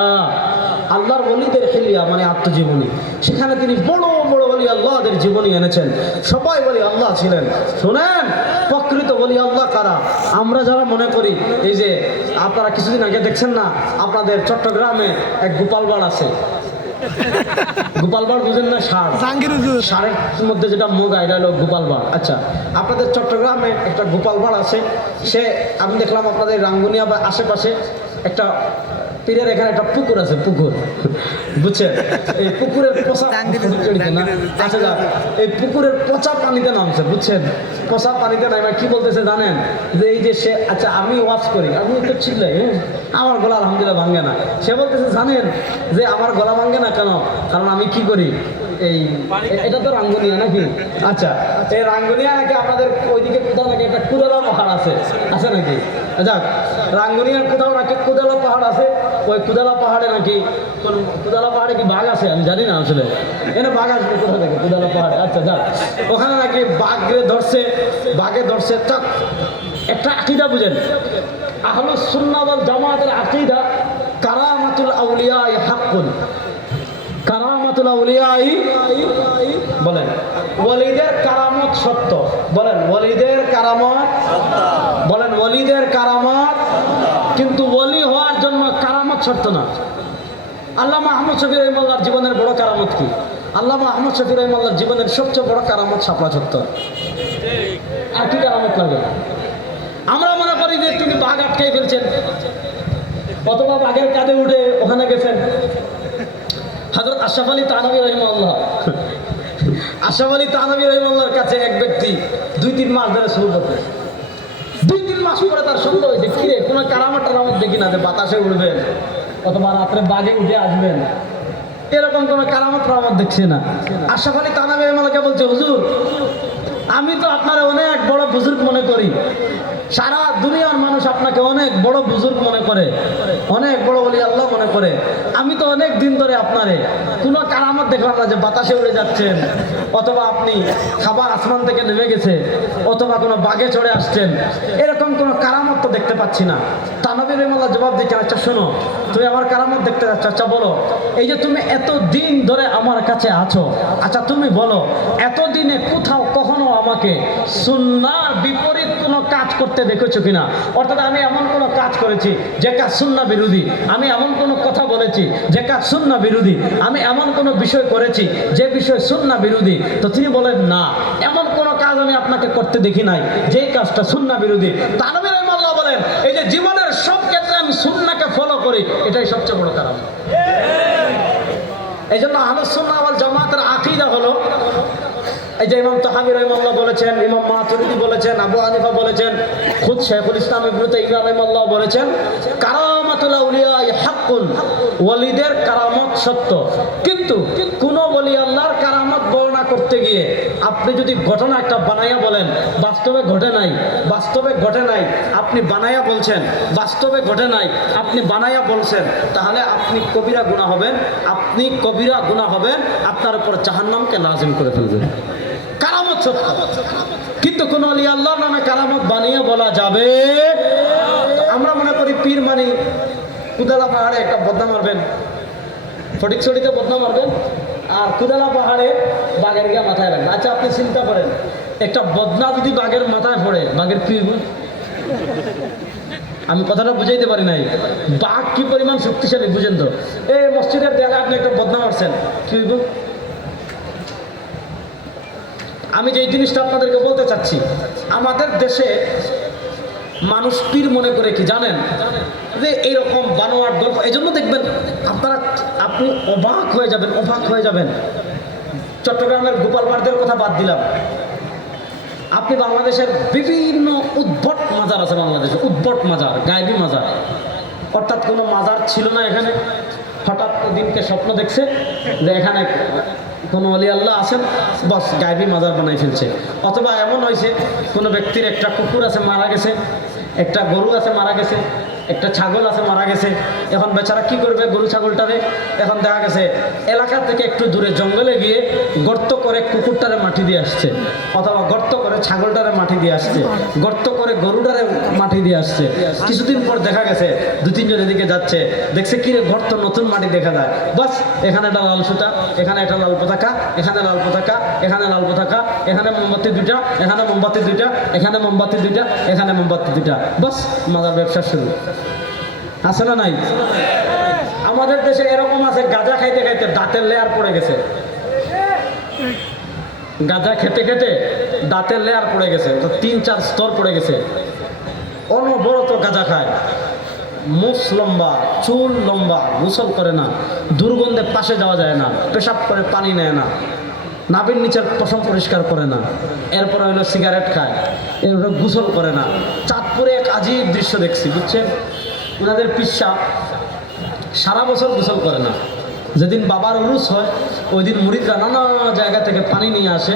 আল্লাহর ওলিদের হিলিয়া মানে আত্মজীবনী। সেখানে তিনি বড় বড় ওলি আল্লাহদের জীবনী এনেছেন। সবাই ওলি আল্লাহ ছিলেন। শুনেন, প্রকৃত ওলি আল্লাহ কারা? আমরা যারা মনে করি, এই যে আপনারা কিছুদিন আগে দেখছেন না, আপনাদের চট্টগ্রামে এক গোপালবাড় আছে। গোপালবাড় বুঝেন না? ষাঁড়ের মধ্যে যেটা মোগা, এটা হলো গোপালবাড়। আচ্ছা, আপনাদের চট্টগ্রামে একটা গোপালবাড় আছে। সে আমি দেখলাম আপনাদের রাঙ্গুনিয়া বা আশেপাশে একটা পীরের এখানে একটা পুকুর আছে, পুকুর, বুঝছেন? এই পুকুরের পচা, আচ্ছা যাক, এই পুকুরের পচা পানিতে নামছে, বুঝছেন? পচা পানিতে নামে কি বলতেছে জানেন? যে এই যে সে, আচ্ছা আমি ওয়াজ করি, আমি তো চিল্লাই, আমার গলা আলহামদুলিল্লাহ ভাঙে না। সে বলতেছে জানেন যে আমার গলা ভাঙে না কেন? কারণ আমি কি করি, এই এটা তো রাঙ্গুনিয়া নাকি? আচ্ছা, এই রাঙ্গুনিয়া নাকি আপনাদের ওইদিকে কোথাও নাকি একটা কুদালা পাহাড় আছে, আছে নাকি? যাক, রাঙ্গুনিয়ার কোথাও নাকি কুদালা পাহাড় আছে। ওই কুদালা পাহাড়ে নাকি, কুদালা পাহাড়ে কি বাঘ আছে? আমি জানি না আসলে, এনে বাঘ আসবে কোথা থেকে কুদালা পাহাড়ে? আচ্ছা যাক, ওখানে নাকি বাঘে ধরছে, বাঘে ধরছে। তাক একটা আকীদা বুঝেন, আহলুস সুন্নাহ ওয়াল জামাতের আকীদা কারামাতুল আউলিয়া হাক্কুন। কারামাতুল আউলিয়া বলেন, ওয়ালিদের কারামত সত্য। বলেন ওয়ালিদের কারামত, বলেন ওয়ালিদের কারামত। কিন্তু ওয়ালি হওয়ার জন্য কারামত শর্ত না। আল্লামা আহমদ শফি রহিমাল্লাহর জীবনের বড় কারামত কি? আল্লামা আহমদ শফি রহিমাল্লাহর জীবনের সবচেয়ে বড় কারামত শাপলা চত্বর। আর কি কারামত লাগে? আমরা মনে করি যে তিনি বাঘ আটকাই ফেলছেন, অথবা বাঘের কাঁধে উঠে ওখানে গেছেন। হযরত আশরাফ আলী থানভী রাহিমাহুল্লাহ, আশরাফ আলী থানভী রাহিমাহুল্লাহর কাছে এক ব্যক্তি 2-3 মাস ধরে শুরু করতে, 2-3 মাস পরে তার সন্দেহ হয়েছে, কিরে কোনো কারামত টারামত দেখি না যে বাতাসে উঠবেন অথবা রাত্রে বাঘে উঠে আসবেন, এরকম কোনো কারামত টারামত দেখছে না। আশরাফ আলী থানভী রাহিমাহুল্লাহকে বলছে, হুজুর আমি তো আপনারা অনেক বড় বুজুর্গ মনে করি, সারা দুনিয়ার মানুষ আপনাকে অনেক বড় বুজুর্গ মনে করে, অনেক বড় ওলি আল্লাহ মনে করে। আমি তো অনেক দিন ধরে আপনারে কোনো কারামত দেখলাম না যে বাতাসে উড়ে যাচ্ছেন, অথবা আপনি খাবার আসমান থেকে নেমে গেছে, অথবা কোনো বাঘে চড়ে আসছেন, এরকম কোনো কারামত তো দেখতে পাচ্ছি না। থানভী রাহিমাহুল্লাহ জবাব দিচ্ছেন, আচ্ছা শোনো, তুমি আমার কারামত দেখতে যাচ্ছ, আচ্ছা বলো, এই যে তুমি এত দিন ধরে আমার কাছে আছো, আচ্ছা তুমি বলো এতদিনে কোথাও কখনো আমাকে সুন্নাহর বিপরীত কোনো কাজ করতে দেখেছো কিনা? অর্থাৎ আমি এমন কোনো কাজ করেছি যে কাজ সুন্নাহ বিরোধী, আমি এমন কোনো কথা বলেছি যে কাজ সুন্নাহ বিরোধী, আমি এমন কোনো বিষয় করেছি যে বিষয় সুন্নাহ বিরোধী? তো তিনি বলেন না, এমন কোনো কাজ আমি আপনাকে করতে দেখি নাই যে কাজটা সুন্নাহ বিরোধী। থানভী রাহিমাহুল্লাহ বলেন, এই যে জীবনের সব ক্ষেত্রে আমি সুন্নাহকে ফলো করি, এটাই সবচেয়ে বড় কারণ। এই জন্য আহলুস সুন্নাহ ওয়াল জামাতের আকীদা হলো, এই যে ইমাম তাহাবী রাহিমাহুল্লাহ বলেছেন, ইমাম মাতুরিদি বলেছেন, আবু হানিফা বলেছেন, খুদ শাইখুল ইসলাম ইবনে তাইমিয়া রাহিমাহুল্লাহ বলেছেন, কারামাতুল আউলিয়া হাক্কুন, ওয়ালিদের কারামত সত্য। কিন্তু কোন ওলি আল্লাহর কারামত বর্ণনা করতে গিয়ে আপনি যদি ঘটনা একটা বানাইয়া বলেন, বাস্তবে ঘটে নাই, বাস্তবে ঘটে নাই, আপনি বানাইয়া বলছেন, বাস্তবে ঘটে নাই, আপনি বানাইয়া বলছেন, তাহলে আপনি কবিরা গুনাহ হবেন, আপনি কবিরা গুনাহ হবেন, আপনার উপর জাহান্নামকে লাজিম করে ফেলবেন। কারামত কারামত সত্য, কিন্তু কোন আলী আল্লাহর নামে কারামত বানিয়ে বলা যাবে? আমরা মনে করি পীর মানি কুদালা পাহাড়ে একটা বদনা মারবেন, ফটিকছড়িতে বদনা মারবেন, আর কুদালা পাহাড়ে বাঘের গিয়ে মাথায় রাখবেন। আচ্ছা আপনি চিন্তা করেন, একটা বদনা যদি বাঘের মাথায় পড়ে, বাঘের কি হইব? আমি কথাটা বুঝাইতে পারি নাই। বাঘ কি পরিমাণ শক্তিশালী বুঝেন তো? এই মসজিদের দেয়ালে আপনি একটা বদনা মারছেন, কি হইব? আমি যে জিনিসটা আপনাদেরকে বলতে চাচ্ছি, আমাদের দেশে মানুষ পীর মনে করে কি জানেন, যে এইরকম বানোয়ার গল্প। এই জন্য দেখবেন আপনি অবাক হয়ে যাবেন, অবাক হয়ে যাবেন। চট্টগ্রামের গোপালবাড়দের কথা বাদ দিলাম, আপনি বাংলাদেশের বিভিন্ন উদ্ভট মাজার আছে, বাংলাদেশে উদ্ভট মাজার, গায়েবী মাজার, অর্থাৎ কোনো মাজার ছিল না এখানে, হঠাৎ দিনকে স্বপ্ন দেখছে যে এখানে কোনো অলি আল্লাহ আছেন, বস গায়েবী মাজার বানাই ফেলছে। অথবা এমন হয়েছে কোনো ব্যক্তির একটা কুকুর আছে মারা গেছে, একটা গরু আছে মারা গেছে, একটা ছাগল আছে মারা গেছে। এখন বেচারা কি করবে গরু ছাগলটারে? এখন দেখা গেছে এলাকা থেকে একটু দূরে জঙ্গলে গিয়ে গর্ত করে কুকুরটারে মাটি দিয়ে আসছে, অথবা গর্ত করে ছাগলটারে মাটি দিয়ে আসছে, গর্ত করে গরুটারে মাটি দিয়ে আসছে। কিছুদিন পর দেখা গেছে দু তিনজন এদিকে যাচ্ছে, দেখছে কি রে গর্ত, নতুন মাটি দেখা যায়, বাস এখানে একটা লাল সুতা, এখানে একটা লাল পতাকা, এখানে লাল পতাকা, এখানে লাল পতাকা, এখানে মোমবাতি দুইটা, এখানে মোমবাতি দুইটা, এখানে মোমবাতি দুইটা, এখানে মোমবাতি দুইটা, বাস মাজার ব্যবসা শুরু। আছে না নাই? আমাদের দেশে এরকম আছে, গাঁজা খাইতে খাইতে দাঁতের লেয়ার পড়ে গেছে, গাঁজা খেতে খেতে দাঁতের লেয়ার পড়ে গেছে, তো 3-4 স্তর পড়ে গেছে। অনবরত গাঁজা খায়, মুখ লম্বা, চুল লম্বা, গোসল করে না, দুর্গন্ধে পাশে যাওয়া যায় না, পেশাব করে পানি নেয় না, নাভির নিচের পশম পরিষ্কার করে না, এরপরে হলো সিগারেট খায়, এরপরে গোসল করে না। চাঁদপুরে এক আজীব দৃশ্য দেখছি, বুঝছেন? ওনাদের পিসা সারা বছর গোসল করে না, যেদিন বাবার উরুস হয় ওই দিন মুরিদরা নানা জায়গা থেকে পানি নিয়ে আসে।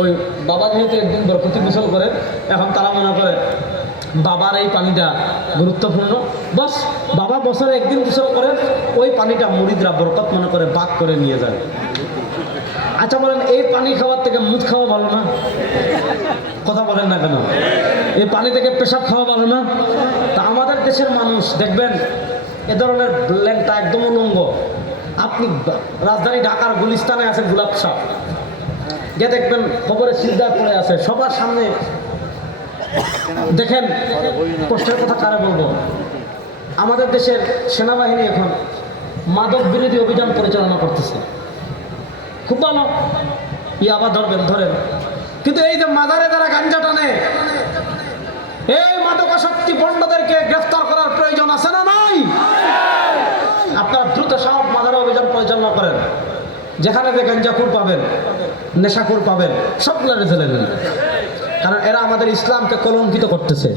ওই বাবা যেহেতু একদিন বরকতি গোসল করে, এখন তারা মনে করে বাবার এই পানিটা গুরুত্বপূর্ণ, বস বাবা বছরে একদিন গোসল করে, ওই পানিটা মুরিদরা বরকত মনে করে বাক করে নিয়ে যায়। আচ্ছা বলেন, এই পানি খাওয়ার থেকে মুদ খাওয়া ভালো না? কথা বলেন না কেন? এই পানি থেকে পেশাব খাওয়া ভালো না? তা আমাদের দেশের মানুষ দেখবেন এ ধরনের ল্যাংটা একদম উলঙ্গ। আপনি রাজধানী ঢাকার গুলিস্তানে আছেন, গোলাপ শাহ গিয়ে দেখবেন খবরে সিজদায় পড়ে আছে, সবার সামনে দেখেন। কষ্টের কথা কারে বলবো, আমাদের দেশের সেনাবাহিনী এখন মাদক বিরোধী অভিযান পরিচালনা করতেছে, খুব ভালো, ইয়াবা ধরবেন ধরেন, কিন্তু এই যে মাজারে যারা গাঞ্জা টানে, এই মাদকাসক্তি বন্ডদেরকে গ্রেফতার করার প্রয়োজন আছে না নাই? আপনারা দ্রুত সব মাজারে অভিযান পরিচালনা করেন, যেখানে যে গাঞ্জাখুর পাবেন, নেশাখুর পাবেন, সব লড়ে ফেলে নেন। কারণ এরা আমাদের ইসলামকে কলঙ্কিত করতেছে,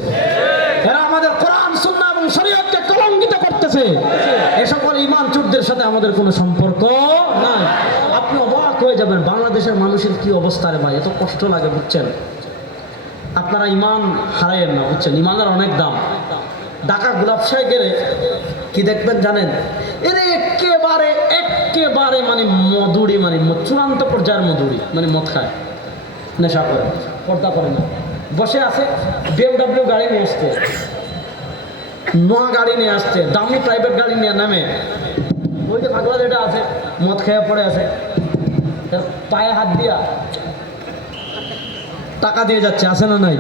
এরা আমাদের কোরআন সুন্নাহ এবং শরীয়তকে কলঙ্কিত করতেছে। এ সকল ঈমান চোরদের সাথে আমাদের কোনো সম্পর্ক নাই। আপনি অবাক হয়ে যাবেন বাংলাদেশের মানুষের কি অবস্থা রে ভাই, এত কষ্ট লাগে, বুঝছেন? আপনারা ঈমান হারাইয়েন না, বুঝছেন? ঈমানের অনেক দাম। ঢাকা গোলাপশাহে গেলে কি দেখবেন জানেন? এর একেবারে একেবারে মানে মধুরি, মানে চূড়ান্ত পর্যায়ের মধুরি, মানে মদ খায়, নেশা করে, পর্দা করে না, বসে আছে, BMW গাড়ি নিয়ে আসছে, নোয়া গাড়ি নিয়ে আসছে, দামি প্রাইভেট গাড়ি নিয়ে নামে, ওই যে পাগলা যেটা আছে মদ খেয়ে পড়ে আছে, তার পায়ে হাত দিয়া টাকা দিয়ে যাচ্ছে, আছে না নাই?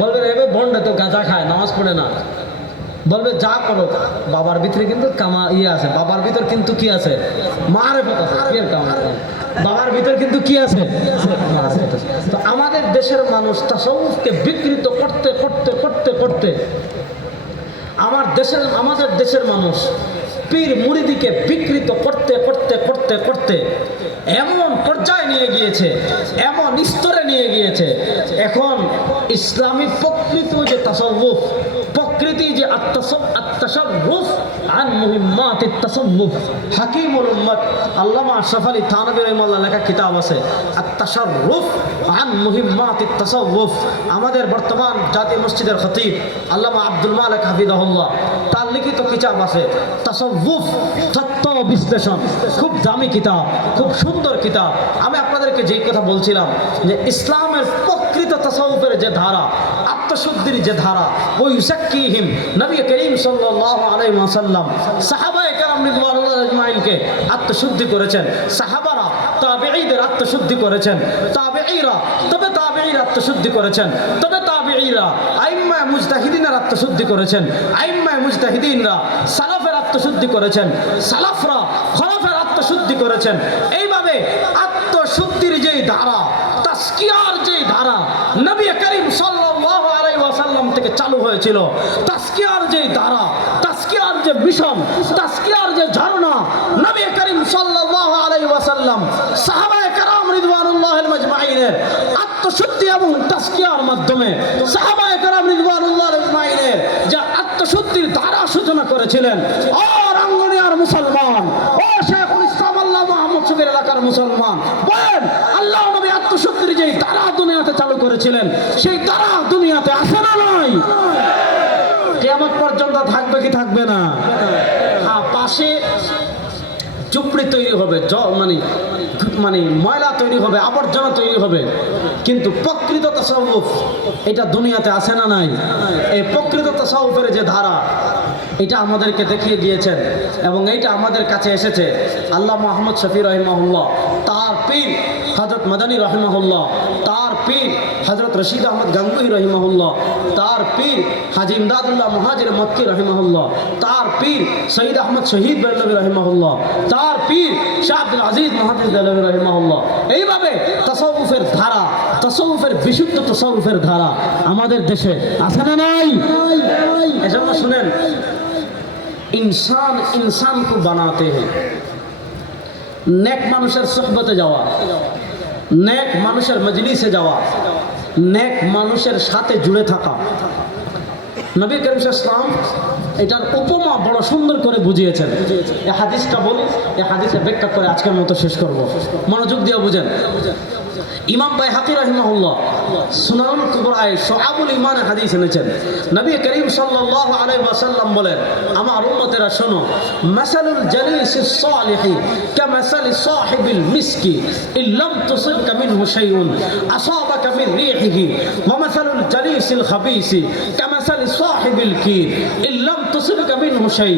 বলবে এবার বন্ডে তো গাঁজা খায়, নামাজ পড়ে না, বলবে যা করো, বাবার ভিতরে কিন্তু কামা আছে, বাবার ভিতর কিন্তু কি আছে? মারেফত আছে। বাবার ভিতর কিন্তু কি আছে? তো আমাদের দেশের মানুষ তাসাউফকে বিকৃত করতে করতে করতে করতে আমাদের দেশের মানুষ পীর মুরিদিকে বিকৃত করতে করতে করতে করতে এমন পর্যায়ে নিয়ে গিয়েছে, এমন স্তরে নিয়ে গিয়েছে, এখন ইসলামী প্রকৃত যে তাসাউফ, প্রকৃতি যে আত্ম التشرف عن مهمات التصوف হাকিমুল উম্মত আল্লামা আশরাফ আলী থানভী রাহিমাহুল্লাহ লেখা কিতাব আছে التشرف عن مهمات التصوف আমাদের বর্তমান জাতীয় মসজিদের খতিব আল্লামা আব্দুল মালিক হাফিজাহুল্লাহ তার লিখিত কিতাব আছে তাসাউফ তত্ত্ব বিশ্লেষণ খুব দামি কিতাব খুব সুন্দর কিতাব আমি আপনাদেরকে যেই কথা বলছিলাম যে ইসলামের প্রকৃত তাসাউফের যে ধারা আত্মশুদ্ধির যে ধারা ওই ইউসাক্কিহিম নবী করিম সাল্লাল্লাহু আলাইহি ওয়াসাল্লাম সাহাবায়ে কেরাম রিদওয়ানুল্লাহি আজমাইনকে আত্মশুদ্ধি করেছেন সাহাবারা তাবেঈদের আত্মশুদ্ধি করেছেন তাবেঈরা তবে তাবেঈরা আত্মশুদ্ধি করেছেন তবে তাবেঈরা আইম্মা মুজতাহিদিনের আত্মশুদ্ধি করেছেন আইম্মা মুজতাহিদিনরা সালাফের আত্মশুদ্ধি করেছেন সালাফরা খলাফের আত্মশুদ্ধি করেছেন এইভাবে আত্মশুদ্ধির যেই ধারা তাসকিয়ার যেই ধারা নবী করিম সাল্লাল্লাহু আলাইহি ওয়াসাল্লাম থেকে চালু হয়েছিল তাসকিয়ার যেই ধারা তাসকিয়ার যে মিশন তাসকিয়ার যে ঝরনা নবী করিম সাল্লাল্লাহু আলাইহি ওয়াসাল্লাম সাহাবায়ে কেরাম রিদওয়ানুল্লাহি আজমাইনের আত্মশুদ্ধি এবং তাসকিয়ার মাধ্যমে সাহাবায়ে কেরাম রিদওয়ানুল্লাহি আজমাইনের যে আত্মশুদ্ধির ধারা সূচনা করেছিলেন ও রাঙ্গুনিয়ার মুসলমান ও শেখুল ইসলাম আল্লাহ মুহাম্মদ শফির এলাকার মুসলমান বলেন আল্লাহ নবী আত্মশুদ্ধির যে ধারা দুনিয়াতে চালু করেছিলেন সেই ধারা দুনিয়াতে আসে না নাই কিয়ামত পর্যন্ত থাকবে কি থাকবে না পাশে ঝুপড়ি তৈরি হবে মানে ময়লা তৈরি হবে আবর্জনা তৈরি হবে কিন্তু প্রকৃত তাসাউফ এটা দুনিয়াতে আসে না নাই এই প্রকৃত তাসাউফের যে ধারা এটা আমাদেরকে দেখিয়ে দিয়েছেন এবং এইটা আমাদের কাছে এসেছে আল্লাহ মুহাম্মদ শফি রাহিমাহুল্লাহ তার পীর হযরত মাদানী রাহিমাহুল্লাহ তার পীর হযরত রশিদ আহমদ গাঙ্গুহি রাহিমাহুল্লাহ তার পীর হাজী ইমদাদুল্লাহ মুহাজির মক্কি রাহিমাহুল্লাহ তার পীর সঈদ আহমদ শহীদ বেরলভী রাহিমাহুল্লাহ তার পীর শাহ আব্দুল আজিজ মুহাদ্দিস দেহলভী রাহিমাহুল্লাহ এইভাবে তাসাউফের ধারা তাসাউফের বিশুদ্ধ তাসাউফের ধারা আমাদের দেশে আছে না নাই এজন্য শুনেন इंसान इंसान को बनाते हैं नेक মানুষের সোহবতে যাওয়া নেক মানুষের মজলিসে যাওয়া নেক মানুষের সাথে জুড়ে থাকা নবী করিম সাল্লাল্লাহু আলাইহি ওয়াসাল্লাম এটার উপমা বড় সুন্দর করে বুঝিয়েছেন এই হাদিসটা বলি এই হাদিসে ব্যাখ্যা করে আজকের মতো শেষ করব মনোযোগ দিয়ে বুঝেন ইমাম বাইহাকি রাহিমাহুল্লাহ সুনান কুবরায় শুআবুল ঈমানের হাদিস এনেছেন নবী করিম সাল্লাল্লাহু আলাইহি ওয়াসাল্লাম বলেন আমার উম্মতেরা শোনো মাসালুল জালিসিস সালিহি কামাসালি সাহিবিল মিসকি ইল্লাম তুসিবকা মিনহু শাইউন আসাবাকা মিন রিহিহি ওয়া মাসালুল জালিসিল খাবিসি কামাসালি সাহিবিল কির ইল্লাম তুসিবকা মিনহু শাই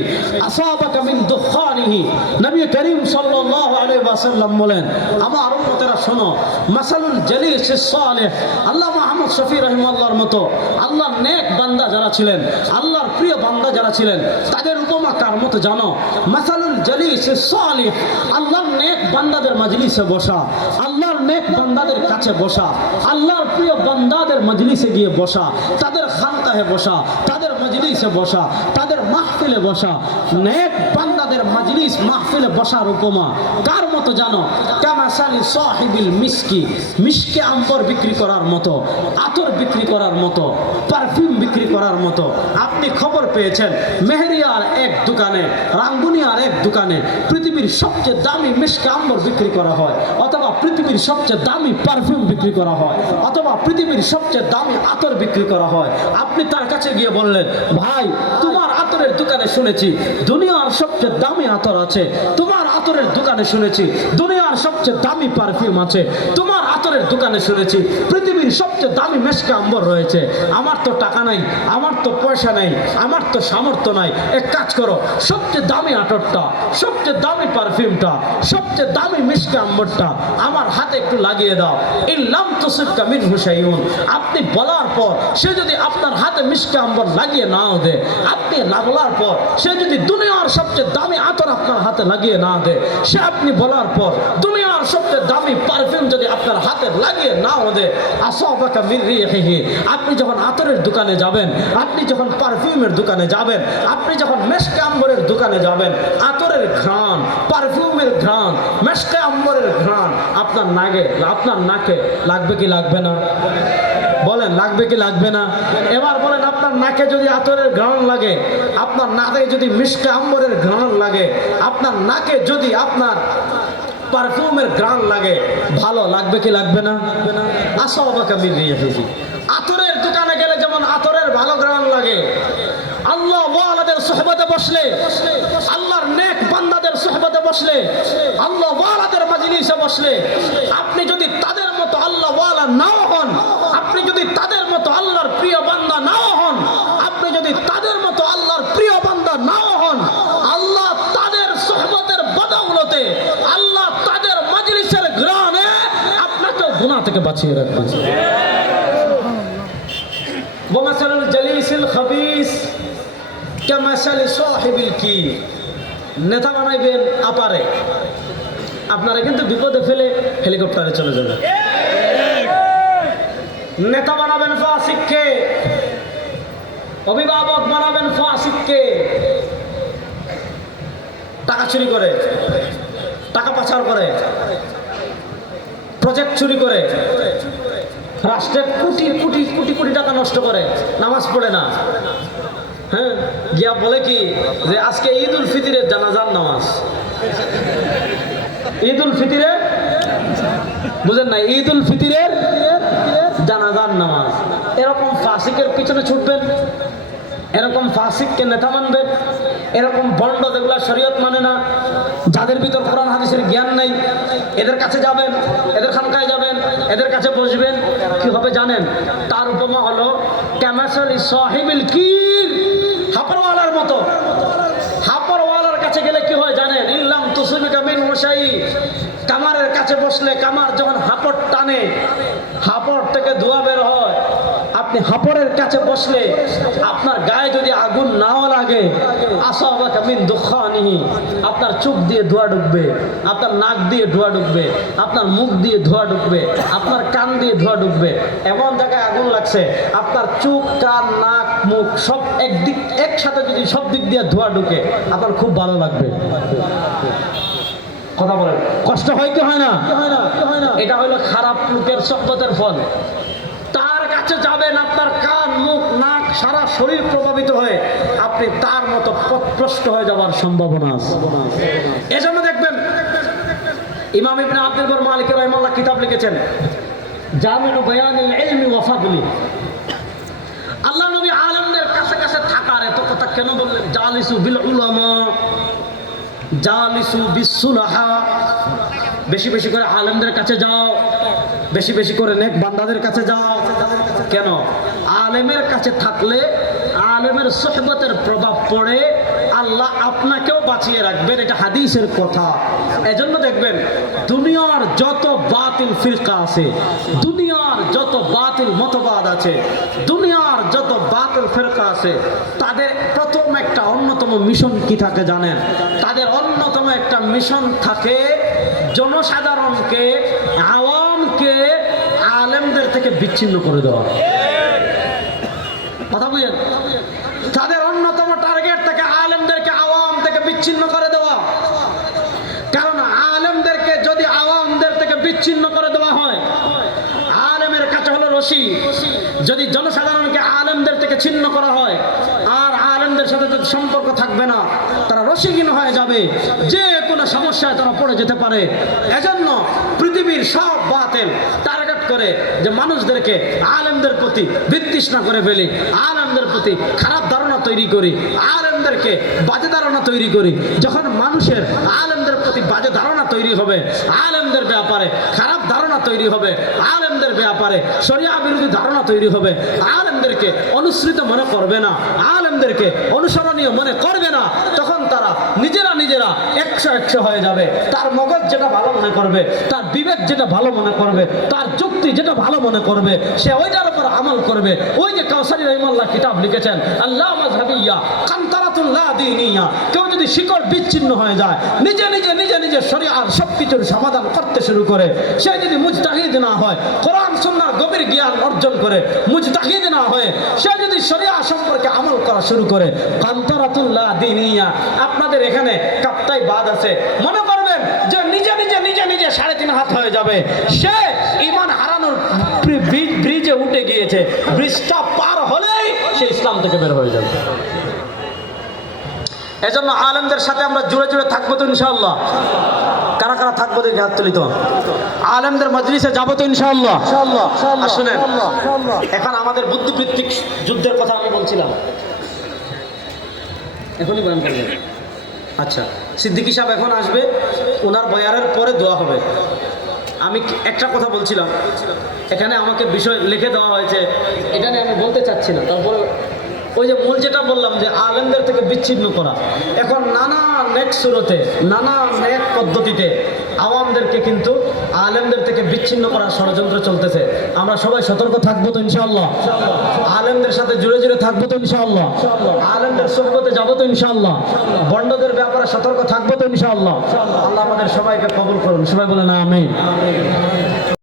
আসাবাকা মিন দুখানিহি নবী করিম সাল্লাল্লাহু আলাইহি ওয়াসাল্লাম বলেন আমার উম্মতেরা শোনো মাসালুল জালিসিস সালিহ আল্লাহ মুহাম্মদ শফি রাহিমাহুল্লাহর মতো আল্লাহর নেক বান্দা যারা ছিলেন আল্লাহর প্রিয় বান্দা যারা ছিলেন তাদের উপমা কার মতো জানো মাসালুল জালিসিস সালিহ আল্লাহর নেক বান্দাদের মজলিসে বসা আল্লাহর নেক বান্দাদের কাছে বসা আল্লাহর প্রিয় বান্দাদের মজলিসে গিয়ে বসা তাদের খানকাহে বসা তাদের মজলিসে বসা তাদের মাহফিলে বসা নেক বান্দাদের মজলিস মাহফিলে বসার উপমা কার মতো জানো কামাসালি সাহিবিল মিসকি মিশকে আম্বর বিক্রি করার মতো আতর বিক্রি করার মতো পারফিউম বিক্রি করার মতো আপনি খবর পেয়েছেন মেহেরিয়ার এক দোকানে রাঙ্গুনিয়ার এক দোকানে পৃথিবীর সবচেয়ে দামি মিশকে আম্বর বিক্রি করা হয় অথবা পৃথিবীর সবচেয়ে দামি পারফিউম বিক্রি করা হয় অথবা পৃথিবীর সবচেয়ে দামি আতর বিক্রি করা হয় আপনি তার কাছে গিয়ে বললেন ভাই তোমার আতরের দোকানে শুনেছি দুনিয়ার সবচেয়ে দামি আতর আছে তোমার আতরের দোকানে শুনেছি দুনিয়ার সবচেয়ে দামি পারফিউম আছে তোমার আতরের দোকানে শুনেছি পৃথিবীর সবচেয়ে দামি মেশকে আম্বর রয়েছে আমার তো টাকা নাই আমার তো পয়সা নাই আমার তো সামর্থ্য নাই এক কাজ করো সবচেয়ে দামি আতরটা সবচেয়ে দামি পারফিউমটা সবচেয়ে দামি মেশকে আম্বরটা আমার হাতে একটু লাগিয়ে দাও ইল্লাম তুসিবকা মিনহু শাইউন আপনি বলার পর সে যদি আপনার হাতে মিশকে আম্বর লাগিয়ে নাও দেয় আপনি না বলার পর সে যদি দুনিয়ার সবচেয়ে দামি আতর আপনার হাতে লাগিয়ে না দেয় সে আপনি বলার পর দুনিয়ার সবচেয়ে দামি পারফিউম যদি আপনার হাতে লাগিয়ে নাও দেয় আসাবাকা মিন রিহিহি আপনি যখন আতরের দোকানে যাবেন আপনি যখন পারফিউমের দোকানে যাবেন আপনি যখন মেশকে আম্বরের দোকানে যাবেন আতরের ঘ্রাণ পারফিউমের ঘ্রাণ মেশকে আম্বরের ঘ্রাণ আপনার নাকে লাগবে কি লাগবে না বলেন লাগবে কি লাগবে না? এবার বলেন আপনার নাকে যদি আতরের ঘ্রাণ লাগে, আপনার নাকে যদি মিষ্টি আম্বরের ঘ্রাণ লাগে, আপনার নাকে যদি আপনার পারফিউমের ঘ্রাণ লাগে, ভালো লাগবে কি লাগবে না? আসাবাকা মিন রিয়াহিহি। আতরের দোকানে গেলে যেমন আতরের ভালো ঘ্রাণ লাগে, আল্লাহ ওয়ালাদের সুহবতে বসলে, আল্লাহর নেক বান্দাদের সুহবতে বসলে, আল্লাহ ওয়ালাদের মাজলিসে বসলে, আপনি যদি তাদের মতো আল্লাহ ওয়ালা নাও হন, আপনি যদি তাদের মতো আল্লাহর প্রিয় বান্দা নাও হন, আপনি যদি তাদের মতো আল্লাহর প্রিয় বান্দা নাও হন, আল্লাহ তাদের সুহবতের বদৌলতে, আল্লাহ তাদের মাজলিসের ঘ্রাণে আপনাকে গুনাহ থেকে বাঁচিয়ে রাখবেন। ওয়ামাসালুল জালিসিল খাবিস কামাসালি সাহিবিল কি। নেতা বানাইবেন আপারে, আপনারা কিন্তু বিপদে ফেলে হেলিকপ্টারে চলে যাবেন। নেতা বানাবেন ফাসিককে, অভিভাবক বানাবেন ফাসিককে, টাকা চুরি করে, টাকা পাচার করে, প্রজেক্ট চুরি করে, রাষ্ট্রের কোটি কোটি কোটি কোটি টাকা নষ্ট করে, নামাজ পড়ে না। হ্যাঁ, গিয়া বলে কি যে আজকে ঈদ উল ফিতরের জানাজার নামাজ। ঈদ উল ফিতরের, বুঝেন না, ঈদ উল ফিতরের জানাজার নামাজ। এরকম ফাসিকের পিছনে ছুটবেন, এরকম ফাসিককে নেতা মানবেন, এরকম বন্ড যেগুলা শরীয়ত মানে না, যাদের ভিতর কোরআন হাদিসের জ্ঞান নাই, এদের কাছে যাবেন, এদের খানকায় যাবেন, এদের কাছে বসবেন, কি হবে জানেন? তার উপমা হলো কামাসালি সাহিবিল কির, হাপরওয়ালার মতো। হাপরওয়ালার কাছে গেলে কি হয় জানেন? ইল্লাম তুসিবিকা মিন ওয়াশাই। কামারের কাছে বসলে কামার যখন হাপড় টানে, হাপড় থেকে ধোঁয়া বের হয়। আপনি হাপড়ের কাছে বসলে আপনার গায়ে যদি আগুন নাও লাগে, আসাবাকা মিন দুখানিহি, আপনার চোখ দিয়ে ধোঁয়া ঢুকবে, আপনার নাক দিয়ে ধোঁয়া ঢুকবে, আপনার মুখ দিয়ে ধোঁয়া ঢুকবে, আপনার কান দিয়ে ধোঁয়া ঢুকবে। এমন জায়গায় আগুন লাগছে, আপনার চোখ, কান, নাক, মুখ সব একদিক একসাথে যদি সব দিক দিয়ে ধোঁয়া ঢুকে, আপনার খুব ভালো লাগবে। কথা বলেন, কষ্ট হয় কি হয় না? এটা হলো খারাপ লোকের সহবতের ফল। তার কাছে যাবেন, আপনার কান, মুখ, নাক, সারা শরীর প্রভাবিত হয়ে আপনি তার মতো পথভ্রষ্ট হয়ে যাওয়ার সম্ভাবনা আছে। এজন্য দেখবেন ইমাম ইবনে আব্দুল বার মালিক রাহিমাহুল্লাহ কিতাব লিখেছেন জামিউ বায়ানিল ইলমি ওয়া ফাদলি। আল্লাহ নবী আলেমদের কাছে কাছে থাকার এত কথা কেন বললেন? জালিসু বিল উলামা, জালিসু বিস সুলাহা। বেশি বেশি করে আলেমদের কাছে যাও, বেশি বেশি করে নেক বান্দাদের কাছে যাও। কেন? আলেমের কাছে থাকলে আলেমের সুহবতের প্রভাব পড়ে, আল্লাহ আপনাকেও বাঁচিয়ে রাখবেন, এটা হাদিসের কথা। এজন্য দেখবেন দুনিয়ার যত বাতিল ফিরকা আছে, দুনিয়ার যত বাতিল মতবাদ আছে, দুনিয়ার যত বাতিল ফিরকা আছে, তাদের প্রথম একটা অন্যতম মিশন কি থাকে জানেন? তাদের অন্যতম একটা মিশন থাকে জনসাধারণকে, আওয়ামকে আলেমদের থেকে বিচ্ছিন্ন করে দেওয়া। কথা বুঝেন? তাদের অন্যতম টার্গেট থেকে আলেমদেরকে আওয়াম থেকে বিচ্ছিন্ন করে দেওয়া। কারণ আলেমদেরকে যদি আওয়ামদের থেকে বিচ্ছিন্ন করে দেওয়া হয়, আলেমের কাছে হলো রশি। যদি জনসাধারণকে আলেমদের থেকে ছিন্ন করা হয়, আর আলেমদের সাথে তো সম্পর্ক থাকবে না, তারা রশিহীন হয়ে যাবে, যে কোনো সমস্যায় তারা পড়ে যেতে পারে। এজন্য পৃথিবীর সব বাতিল টার্গেট করে যে মানুষদেরকে আলেমদের প্রতি বিতৃষ্ণা করে ফেলি, আলেমদের প্রতি খারাপ ধারণা তৈরি করি, আলেমদেরকে বাজে ধারণা তৈরি করি। যখন মানুষের আলেমদের প্রতি বাজে ধারণা তৈরি হবে, আলেমদের ব্যাপারে খারাপ ধারণা তৈরি হবে, আলেমদের ব্যাপারে শরিয়া বিরোধী ধারণা তৈরি হবে, আলেমদেরকে অনুসৃত মনে করবে না, আলেমদেরকে অনুসরণীয় মনে করবে না, তখন তারা নিজেরা নিজেরা 100 হয়ে যাবে। তার মগজ যেটা ভালো মনে করবে, তার বিবেক যেটা ভালো মনে করবে, তার যুক্তি যেটা ভালো মনে করবে, সে ওইটার উপর আমল করবে। ওই যে কাউসারী রাহিমাহুল্লাহ কিতাব লিখেছেন, আল্লাহ মাযহাবিয়্যা কান্তারাতুল লা দীনিয়্যা। কেউ যদি শিকড় বিচ্ছিন্ন হয়ে যায়, নিজে নিজে নিজে নিজে শরিয়ার সবকিছুর সমাধান করতে শুরু করে, সে যদি মুজতাহিদ না হয়, কোরআন সুন্নাহর গভীর জ্ঞান অর্জন করে মুজতাহিদ না হয়ে সে যদি শরিয়া সম্পর্কে আমল করা শুরু করে, কান্তারাতুল লা দীনিয়্যা। আপনাদের এখানে কাপ্তাই বাদ আছে, মনে করবেন যে নিজে নিজে নিজে নিজে 3.5 হাত হয়ে যাবে, সে ঈমান হারানোর ব্রিজে উঠে গিয়েছে, ব্রিজটা পার হলেই সে ইসলাম থেকে বের হয়ে যাবে। এজন্য আলেমদের সাথে আমরা জুড়ে জুড়ে থাকবো তো ইনশাআল্লাহ। কারা কারা থাকবো দেখে হাত তুলি তো। আলেমদের মজলিসে যাবো তো ইনশাআল্লাহ। শুনেন, এখন আমাদের বুদ্ধিবৃত্তিক যুদ্ধের কথা আমি বলছিলাম, এখনই বয়ান করবেন। আচ্ছা, সিদ্দিকী সাহেব এখন আসবে, ওনার বয়ানের পরে দোয়া হবে। আমি একটা কথা বলছিলাম, এখানে আমাকে বিষয় লিখে দেওয়া হয়েছে, এটা নিয়ে আমি বলতে চাচ্ছি না, তারপরে ওই যে মূল যেটা বললাম যে আলেমদের থেকে বিচ্ছিন্ন করা, এখন নানা নেক সুরতে, নানা নেক পদ্ধতিতে আওয়ামদেরকে কিন্তু আলেমদের থেকে বিচ্ছিন্ন করার ষড়যন্ত্র চলতেছে। আমরা সবাই সতর্ক থাকবো তো ইনশাআল্লাহ। আলেমদের সাথে জুড়ে জুড়ে থাকবো তো ইনশাআল্লাহ। আলেমদের সোহবতে যাবো তো ইনশাআল্লাহ। বন্ডদের ব্যাপারে সতর্ক থাকবো তো ইনশাআল্লাহ। আল্লাহ আমাদের সবাইকে কবুল করুন, সবাই বলে না আমিন।